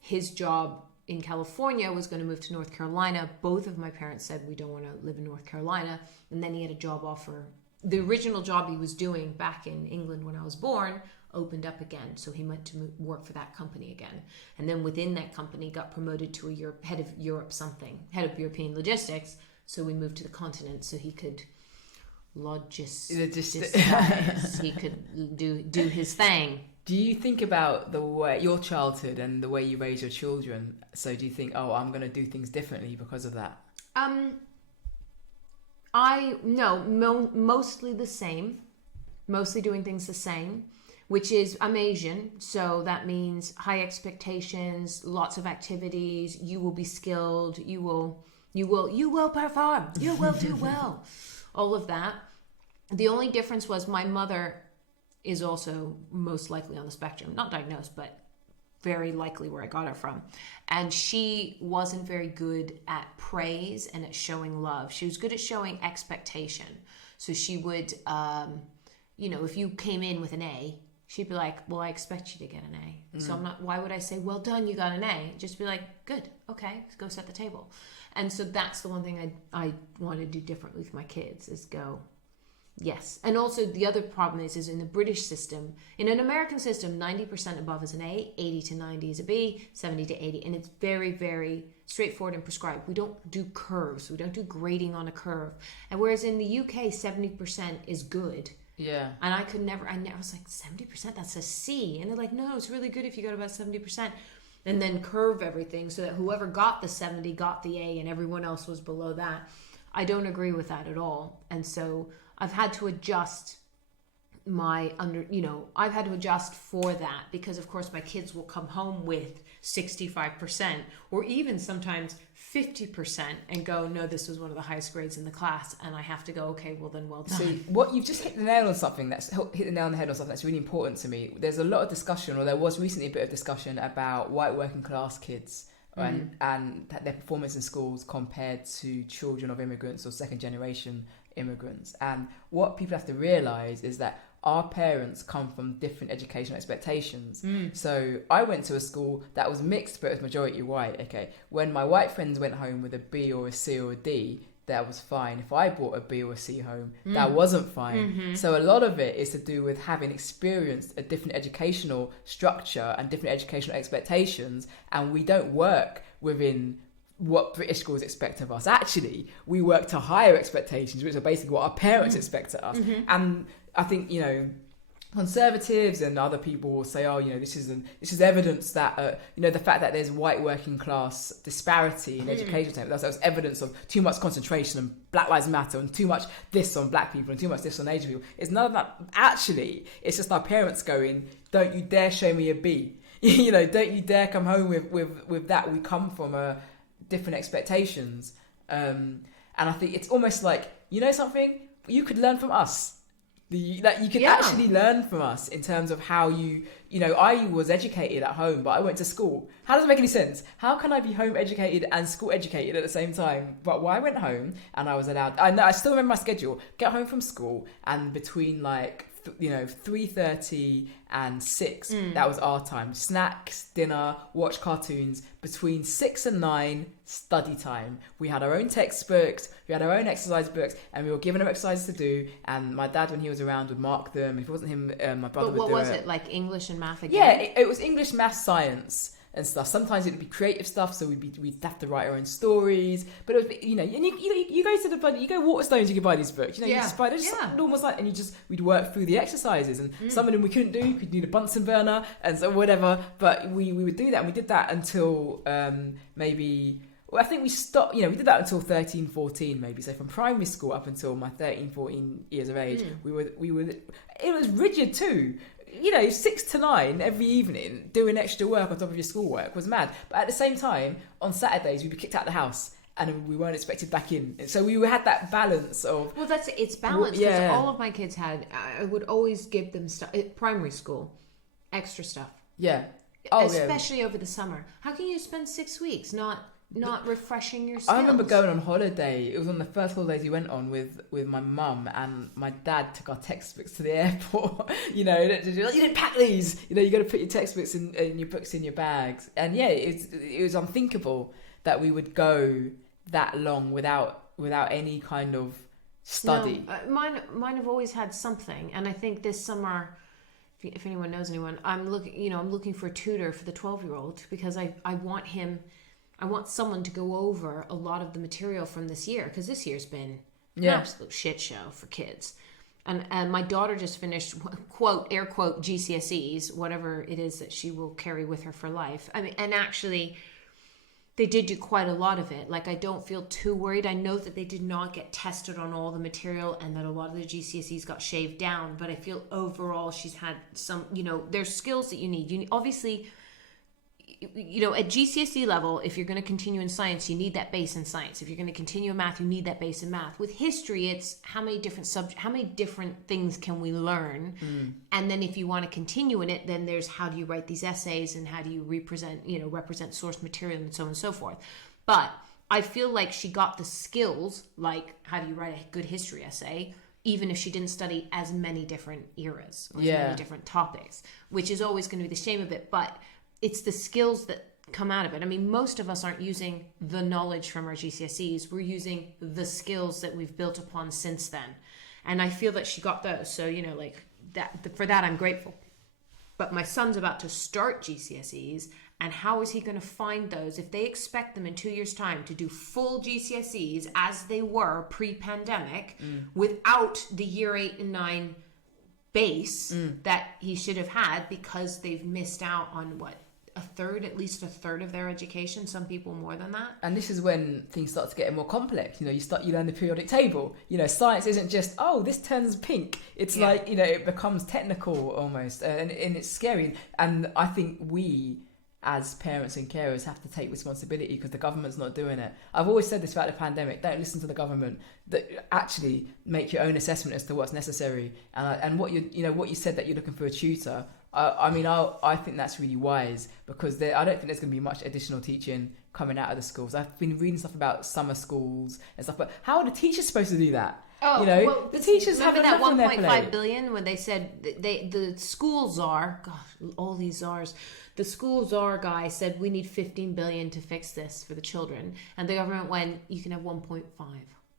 his job in California was going to move to North Carolina. Both of my parents said, we don't want to live in North Carolina. And then he had a job offer. The original job he was doing back in England when I was born opened up again. So he went to work for that company again. And then within that company got promoted to a head of European logistics. So we moved to the continent so he could he could do his thing. Do you think about your childhood and the way you raise your children? So do you think, oh, I'm going to do things differently because of that? Mostly the same. Mostly doing things the same, which is, I'm Asian, so that means high expectations, lots of activities. You will be skilled. You will perform. You will do well. All of that. The only difference was my mother is also most likely on the spectrum, not diagnosed, but very likely where I got her from. And she wasn't very good at praise and at showing love. She was good at showing expectation. So she would, if you came in with an A, she'd be like, well, I expect you to get an A. So why would I say, well done, you got an A? Just be like, good, okay, let's go set the table. And so that's the one thing I want to do differently with my kids is go, yes. And also the other problem is in the British system, in an American system, 90% above is an A, 80 to 90 is a B, 70 to 80. And it's very, very straightforward and prescribed. We don't do curves. We don't do grading on a curve. And whereas in the UK, 70% is good. Yeah. And I was like, 70%? That's a C. And they're like, no, it's really good if you got about 70%. And then curve everything so that whoever got the 70 got the A and everyone else was below that. I don't agree with that at all. And so I've had to adjust I've had to adjust for that, because of course my kids will come home with 65% or even sometimes 50% and go, no, this was one of the highest grades in the class. And I have to go, okay, well then, well done. See, what you've just hit the nail on something that's really important to me. There's a lot of discussion, or there was recently a bit of discussion about white working class kids and their performance in schools compared to children of immigrants or second generation immigrants. And what people have to realize is that our parents come from different educational expectations. So I went to a school that was mixed, but it was majority white. Okay, when my white friends went home with a B or a C or a D, that was fine. If I brought a B or a C home, that wasn't fine. So a lot of it is to do with having experienced a different educational structure and different educational expectations, and we don't work within what British schools expect of us. Actually, we work to higher expectations, which are basically what our parents expect of us. And I think, conservatives and other people will say, this is evidence that, the fact that there's white working class disparity in education, that's evidence of too much concentration on Black Lives Matter and too much this on black people and too much this on Asian people. It's none of that. Actually, it's just our parents going, don't you dare show me a B. Don't you dare come home with that. We come from a different expectations. And I think it's almost like, you know something, you could learn from us. That you could actually learn from us in terms of how I was educated at home, but I went to school. How does it make any sense? How can I be home educated and school educated at the same time? But I went home and I was allowed, I still remember my schedule, get home from school, and between 3:30 and 6, that was our time. Snacks, dinner, watch cartoons. Between 6 and 9, study time. We had our own textbooks, we had our own exercise books, and we were given them exercises to do. And my dad, when he was around, would mark them. If it wasn't him, my brother would do it. But what was it, like English and math again? Yeah, it was English, math, science and stuff. Sometimes it would be creative stuff, so we'd have to write our own stories. But it was, and you go to the bloody, you go Waterstones, you can buy these books. You just buy, they're just normal site, and we'd work through the exercises, and some of them we couldn't do. We'd need a Bunsen burner and so whatever. But we would do that, and we did that until I think we stopped, we did that until 13, 14 maybe. So from primary school up until my 13, 14 years of age, we were, it was rigid too. 6 to 9 every evening, doing extra work on top of your schoolwork was mad. But at the same time, on Saturdays, we'd be kicked out of the house and we weren't expected back in. So we had that balance of... Well, it's balanced, because all of my kids had, I would always give them stuff, primary school, extra stuff. Yeah. Especially over the summer. How can you spend 6 weeks not refreshing your skills? I remember going on holiday. It was on the first holidays we went on with my mum, and my dad took our textbooks to the airport. You didn't pack these. You got to put your textbooks and your books in your bags. And it was unthinkable that we would go that long without any kind of study. No, mine have always had something, and I think this summer, if anyone knows anyone, I'm looking for a tutor for the 12-year-old, because I want someone to go over a lot of the material from this year, because this year's been an absolute shit show for kids. And my daughter just finished, quote, air quote, GCSEs, whatever it is that she will carry with her for life. I mean, and actually, they did do quite a lot of it. Like, I don't feel too worried. I know that they did not get tested on all the material and that a lot of the GCSEs got shaved down, but I feel overall she's had some, there's skills that you need. Obviously... at GCSE level, if you're going to continue in science, you need that base in science. If you're going to continue in math, you need that base in math. With history, it's how many different things can we learn? And then if you want to continue in it, then there's how do you write these essays and how do you represent source material and so on and so forth. But I feel like she got the skills, like how do you write a good history essay, even if she didn't study as many different eras or as many different topics, which is always going to be the shame of it. But it's the skills that come out of it. I mean, most of us aren't using the knowledge from our GCSEs. We're using the skills that we've built upon since then. And I feel that she got those. So, for that, I'm grateful. But my son's about to start GCSEs, and how is he going to find those if they expect them in 2 years' time to do full GCSEs as they were pre-pandemic without the year 8 and 9 base that he should have had, because they've missed out on at least a third of their education, some people more than that. And this is when things start to get more complex. You learn the periodic table. Science isn't just, this turns pink. It's like, it becomes technical almost, and it's scary. And I think we, as parents and carers, have to take responsibility, because the government's not doing it. I've always said this about the pandemic: don't listen to the government. That actually make your own assessment as to what's necessary. And what you said, that you're looking for a tutor. I think that's really wise, because I don't think there's going to be much additional teaching coming out of the schools. I've been reading stuff about summer schools and stuff, but how are the teachers supposed to do that? The teachers have that 1.5 billion when they said the school czar, gosh, all these czars, the school czar guy said we need 15 billion to fix this for the children, and the government went, you can have 1.5.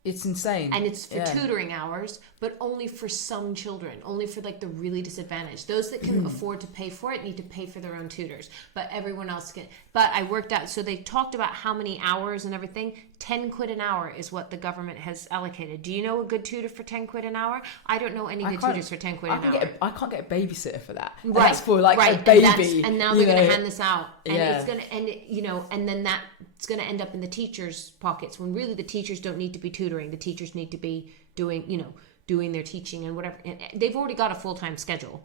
It's insane. And it's for tutoring hours, but only for some children, only for the really disadvantaged. Those that can afford to pay for it need to pay for their own tutors, but everyone else can. But I worked out, so they talked about how many hours and everything. 10 quid an hour is what the government has allocated. Do you know a good tutor for 10 quid an hour? I don't know any good tutors for 10 quid an hour. I can't get a babysitter for that. Right. That's for a baby. And now they're going to hand this out. And it's going to end, and then that's going to end up in the teachers' pockets, when really the teachers don't need to be tutoring. The teachers need to be doing their teaching and whatever. And they've already got a full-time schedule.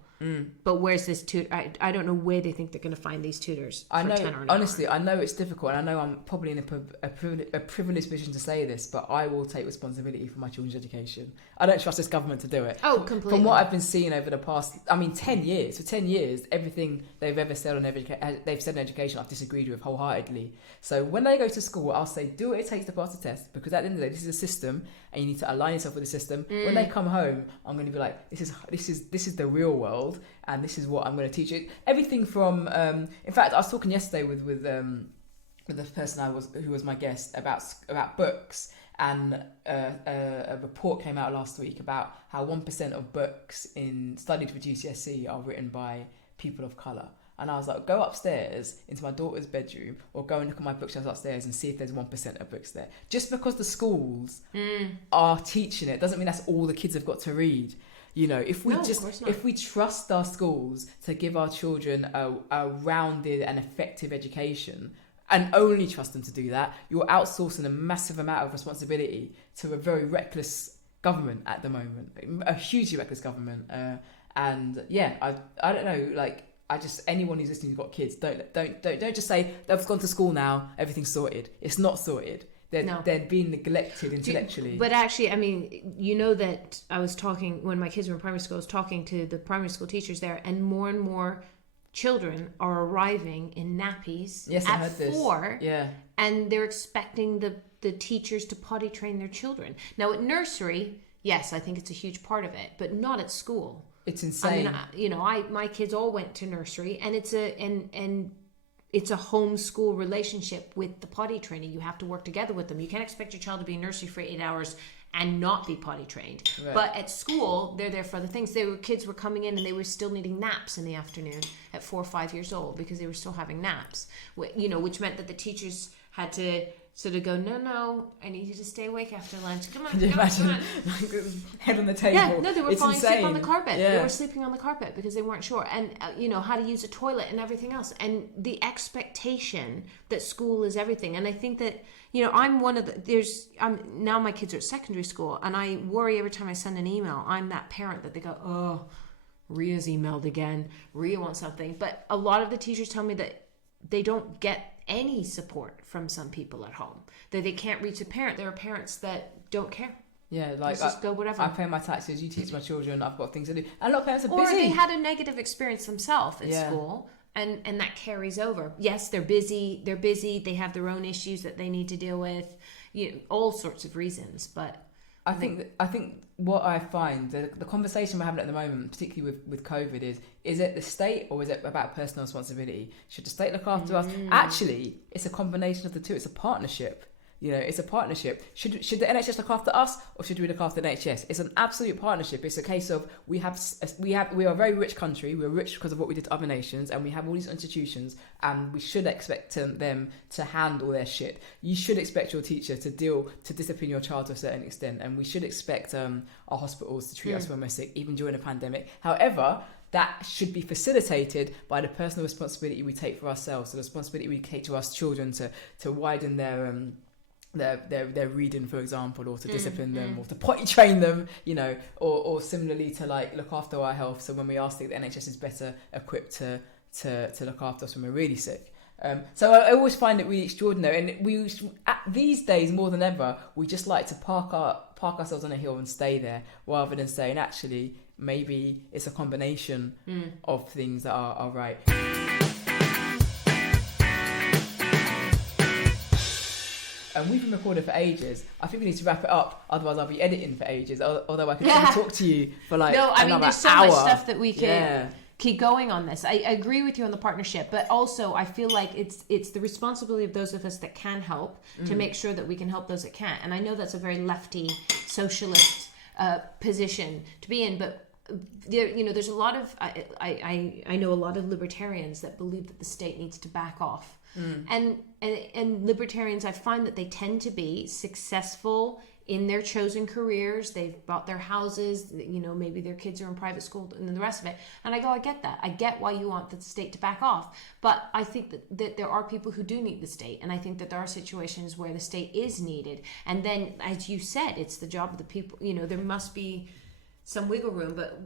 But where's this tutor? I don't know where they think they're going to find these tutors. I know, 10 or an honestly, hour. I know it's difficult, and I know I'm probably in a privileged position to say this, but I will take responsibility for my children's education. I don't trust this government to do it. Oh, completely. From what I've been seeing over the past, 10 years, for 10 years, everything they've ever said on they've said in education, I've disagreed with wholeheartedly. So when they go to school, I'll say, do what it takes to pass the test, because at the end of the day, this is a system, and you need to align yourself with the system. When they come home, I'm going to be like, this is the real world, and this is what I'm going to teach you. Everything from, in fact, I was talking yesterday with the person who was my guest about books, and a report came out last week about how 1% of books studied for GCSE are written by people of colour. And I was like, go upstairs into my daughter's bedroom, or go and look at my bookshelves upstairs and see if there's 1% of books there. Just because the schools are teaching it doesn't mean that's all the kids have got to read. You know, if we trust our schools to give our children a rounded and effective education, and only trust them to do that, you're outsourcing a massive amount of responsibility to a very reckless government at the moment, a hugely reckless government. And yeah, I don't know, like, anyone who's listening who's got kids, don't just say they've gone to school now, everything's sorted. It's not sorted. They're being neglected intellectually. But actually, I mean, you know that I was talking, when my kids were in primary school, I was talking to the primary school teachers there, and more children are arriving in nappies at 4. Yeah. And they're expecting the teachers to potty train their children. Now at nursery, yes, I think it's a huge part of it, but not at school. It's insane. I mean, my kids all went to nursery, and it's a homeschool relationship with the potty training. You have to work together with them. You can't expect your child to be in nursery for 8 hours and not be potty trained. Right. But at school, they're there for other things. Kids were coming in and they were still needing naps in the afternoon at 4 or 5 years old, because they were still having naps. Which meant that the teachers had to sort of go, no, I need you to stay awake after lunch. Come on, Can you imagine? Like, head on the table. Yeah, no, they were falling asleep on the carpet. Yeah. They were sleeping on the carpet because they weren't sure. And, how to use a toilet and everything else. And the expectation that school is everything. And I think that, I'm one of now my kids are at secondary school, and I worry every time I send an email, I'm that parent that they go, oh, Ria's emailed again. Ria wants something. But a lot of the teachers tell me that they don't get any support from some people at home, that they can't reach a parent. There are parents that don't care. Yeah, like, just go whatever. I pay my taxes, you teach my children, I've got things to do. And a lot of parents are busy. Or they had a negative experience themselves at school, and that carries over. Yes, they're busy, they have their own issues that they need to deal with, all sorts of reasons. But I think what I find, the conversation we're having at the moment, particularly with COVID, is it the state, or is it about personal responsibility? Should the state look after us? Actually, it's a combination of the two. It's a partnership. It's a partnership. Should the NHS look after us, or should we look after the NHS? It's an absolute partnership. It's a case of we are a very rich country. We're rich because of what we did to other nations, and we have all these institutions, and we should expect them to handle their shit. You should expect your teacher to discipline your child to a certain extent, and we should expect our hospitals to treat us when we're sick, even during a pandemic. However, that should be facilitated by the personal responsibility we take for ourselves, the responsibility we take to us children to widen their reading, for example, or to discipline them, or to potty train them, or similarly to look after our health. So when we are sick, the NHS is better equipped to look after us when we're really sick. So I always find it really extraordinary, and these days more than ever, we just like to park ourselves on a hill and stay there, rather than saying, actually, maybe it's a combination of things that are right. And we've been recording for ages. I think we need to wrap it up, otherwise I'll be editing for ages. Although I could talk to you for there's so hour. Much stuff that we can keep going on this. I agree with you on the partnership, but also I feel like it's the responsibility of those of us that can help to make sure that we can help those that can't. And I know that's a very lefty socialist position to be in, but there's a lot of I know a lot of libertarians that believe that the state needs to back off. And libertarians, I find that they tend to be successful in their chosen careers. They've bought their houses, maybe their kids are in private school and the rest of it. And I go, I get that. I get why you want the state to back off. But I think that there are people who do need the state. And I think that there are situations where the state is needed. And then, as you said, it's the job of the people. There must be some wiggle room, but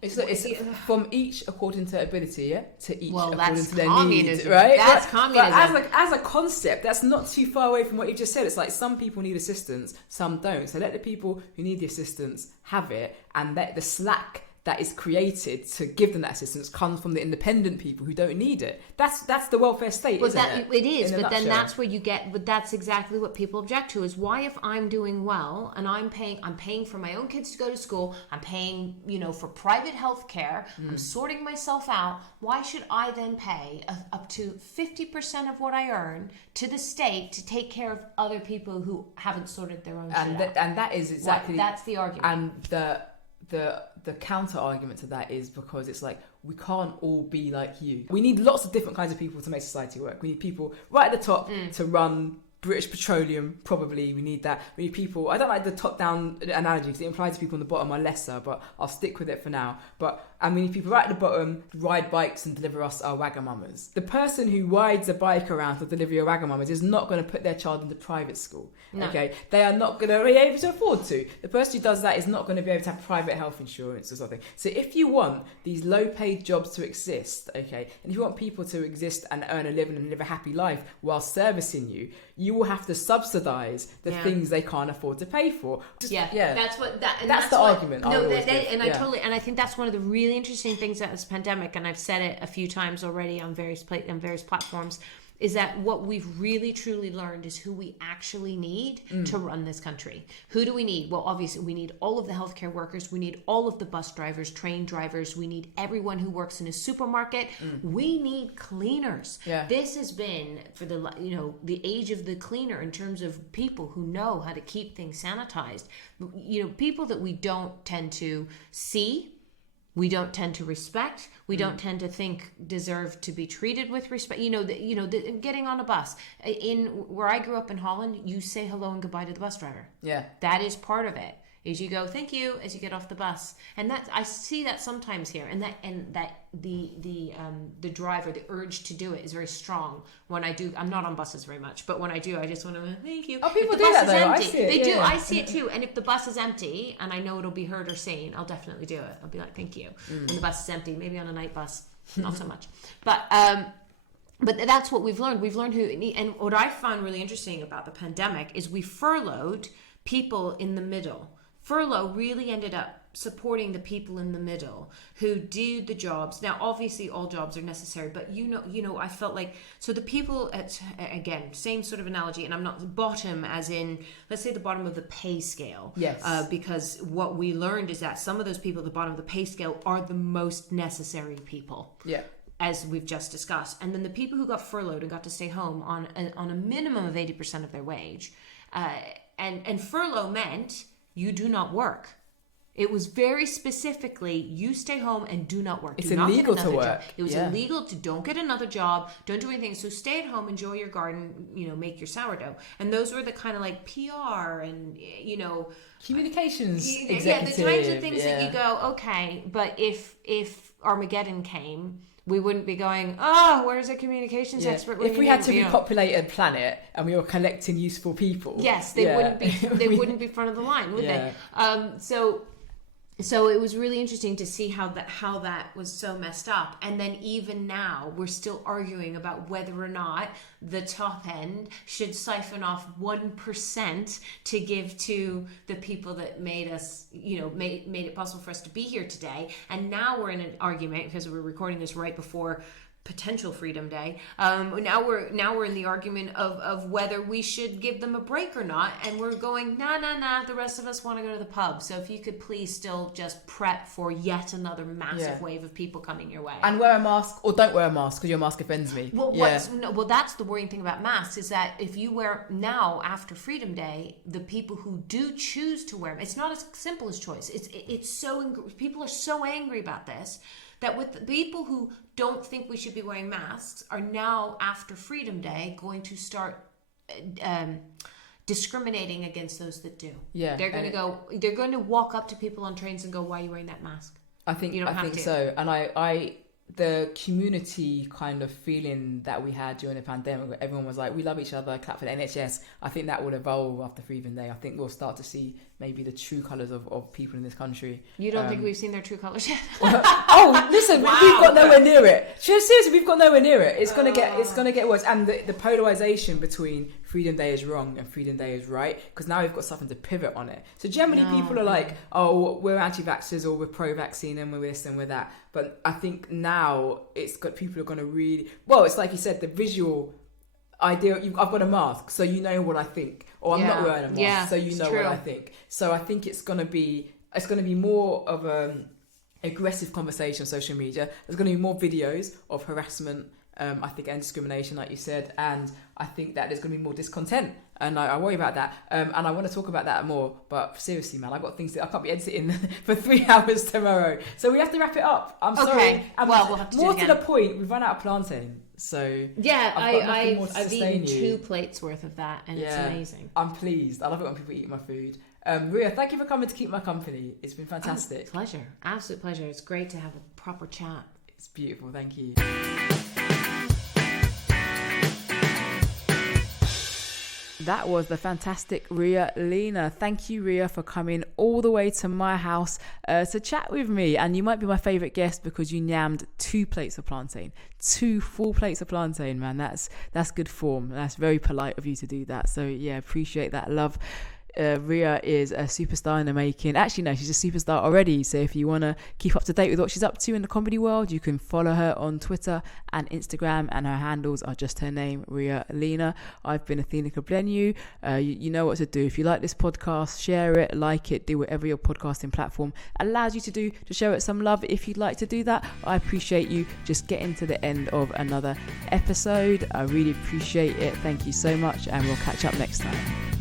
It's from each according to ability, yeah, to each according that's to their communism. needs, right? That's communism. But as a concept, that's not too far away from what you just said. It's like some people need assistance, some don't. So let the people who need the assistance have it, and let the slack that is created to give them that assistance comes from the independent people who don't need it. That's the welfare state, isn't it? It is, but then nutshell. that's where you get. But that's exactly what people object to: is why, if I'm doing well and I'm paying for my own kids to go to school, I'm paying, for private health care, I'm sorting myself out. Why should I then pay up to 50% of what I earn to the state to take care of other people who haven't sorted their own shit out? And that is exactly that's the argument. And the counter argument to that is because it's like, we can't all be like you. We need lots of different kinds of people to make society work. We need people right at the top to run British Petroleum, probably. We need that. We need people. I don't like the top-down analogy because it implies people on the bottom are lesser, but I'll stick with it for now. And we need people right at the bottom to ride bikes and deliver us our Wagamamas. The person who rides a bike around to deliver your Wagamamas is not going to put their child into private school. No. Okay, they are not going to be able to afford to. The person who does that is not going to be able to have private health insurance or something. So if you want these low-paid jobs to exist, okay, and if you want people to exist and earn a living and live a happy life while servicing you, you will have to subsidise the things they can't afford to pay for. That's the argument. I think that's one of the really interesting things about this pandemic, and I've said it a few times already on various platforms, is that what we've really truly learned is who we actually need to run this country. Who do we need? Well, obviously we need all of the healthcare workers, we need all of the bus drivers, train drivers, we need everyone who works in a supermarket. We need cleaners. This has been for the age of the cleaner in terms of people who know how to keep things sanitized. People that we don't tend to see, we don't tend to respect. We don't tend to think deserve to be treated with respect. Getting on a bus. In where I grew up in Holland, you say hello and goodbye to the bus driver. Yeah, that is part of it. Is you go thank you as you get off the bus, and that I see that sometimes here, and that the driver, the urge to do it is very strong. When I do, I'm not on buses very much, but when I do, I just want to thank you. Oh, people do that though. I see it. They do. I see it too. And if the bus is empty and I know it'll be heard or seen, I'll definitely do it. I'll be like thank you. When the bus is empty, maybe on a night bus, not so much. But that's what we've learned. We've learned and what I found really interesting about the pandemic is we furloughed people in the middle. Furlough really ended up supporting the people in the middle who do the jobs. Now, obviously, all jobs are necessary, but I felt like, so the people again, same sort of analogy, and I'm not bottom as in, let's say the bottom of the pay scale. Yes. Because what we learned is that some of those people at the bottom of the pay scale are the most necessary people. Yeah. As we've just discussed. And then the people who got furloughed and got to stay home on a minimum of 80% of their wage. And furlough meant you do not work. It was very specifically, you stay home and do not work. It's illegal to work. Job. It was illegal to don't get another job, don't do anything. So stay at home, enjoy your garden, make your sourdough. And those were the kind of like PR and, communications executive. Yeah, the kinds of things that you go, okay, but if Armageddon came, we wouldn't be going, where's a communications expert? If we had to repopulate a planet and we were collecting useful people. Yes, they wouldn't be wouldn't be front of the line, would they? So it was really interesting to see how that was so messed up. And then even now, we're still arguing about whether or not the top end should siphon off 1% to give to the people that made us, made it possible for us to be here today. And now we're in an argument, because we're recording this right before potential Freedom Day. Now we're in the argument of whether we should give them a break or not, and we're going nah. The rest of us want to go to the pub. So if you could please still just prep for yet another massive wave of people coming your way, and wear a mask or don't wear a mask because your mask offends me. Well, that's the worrying thing about masks, is that if you wear now after Freedom Day, the people who do choose to wear them, it's not as simple as choice. It's so people are so angry about this. That with the people who don't think we should be wearing masks are now, after Freedom Day, going to start discriminating against those that do. Yeah, they're going to walk up to people on trains and go, "Why are you wearing that mask?" I think so. And I the community kind of feeling that we had during the pandemic, where everyone was like, "We love each other, clap for the NHS." I think that will evolve after Freedom Day. I think we'll start to see maybe the true colours of people in this country. You don't think we've seen their true colours yet? Oh, listen, we've got nowhere near it. Seriously, we've got nowhere near it. It's gonna get worse. And the polarisation between Freedom Day is wrong and Freedom Day is right, because now we've got something to pivot on it. So generally people are like, oh, we're anti-vaxxers or we're pro-vaccine and we're this and we're that. But I think now people are going to really, well, it's like you said, the visual idea, I've got a mask, so you know what I think. Or I'm not wearing a mask, so you know what I think. So I think it's going to be more of aggressive conversation on social media. There's going to be more videos of harassment, I think, and discrimination, like you said, and I think that there's going to be more discontent, and I worry about that, and I want to talk about that more. But seriously, man, I've got things I can't be editing for 3 hours tomorrow, so we have to wrap it up. I'm sorry. Well, we'll have to more do it to again. the point. We've run out of plantain, so Yeah, I've eaten you. 2 plates worth of that, and it's amazing. I'm pleased. I love it when people eat my food. Ria, thank you for coming to keep my company. It's been fantastic. Pleasure, absolute pleasure. It's great to have a proper chat. It's beautiful. Thank you. That was the fantastic Ria Lina. Thank you, Ria, for coming all the way to my house to chat with me. And you might be my favourite guest because you nyammed 2 plates of plantain. 2 full plates of plantain, man. That's good form. That's very polite of you to do that. So yeah, appreciate that, love. Ria is a superstar in the making. Actually, no, she's a superstar already. So if you want to keep up to date with what she's up to in the comedy world, you can follow her on Twitter and Instagram, and her handles are just her name, Ria Lina. I've been Athena Kablenyu. You know what to do. If you like this podcast, share it, like it, do whatever your podcasting platform allows you to do to show it some love. If you'd like to do that, I appreciate you just getting to the end of another episode. I really appreciate it. Thank you so much, and we'll catch up next time.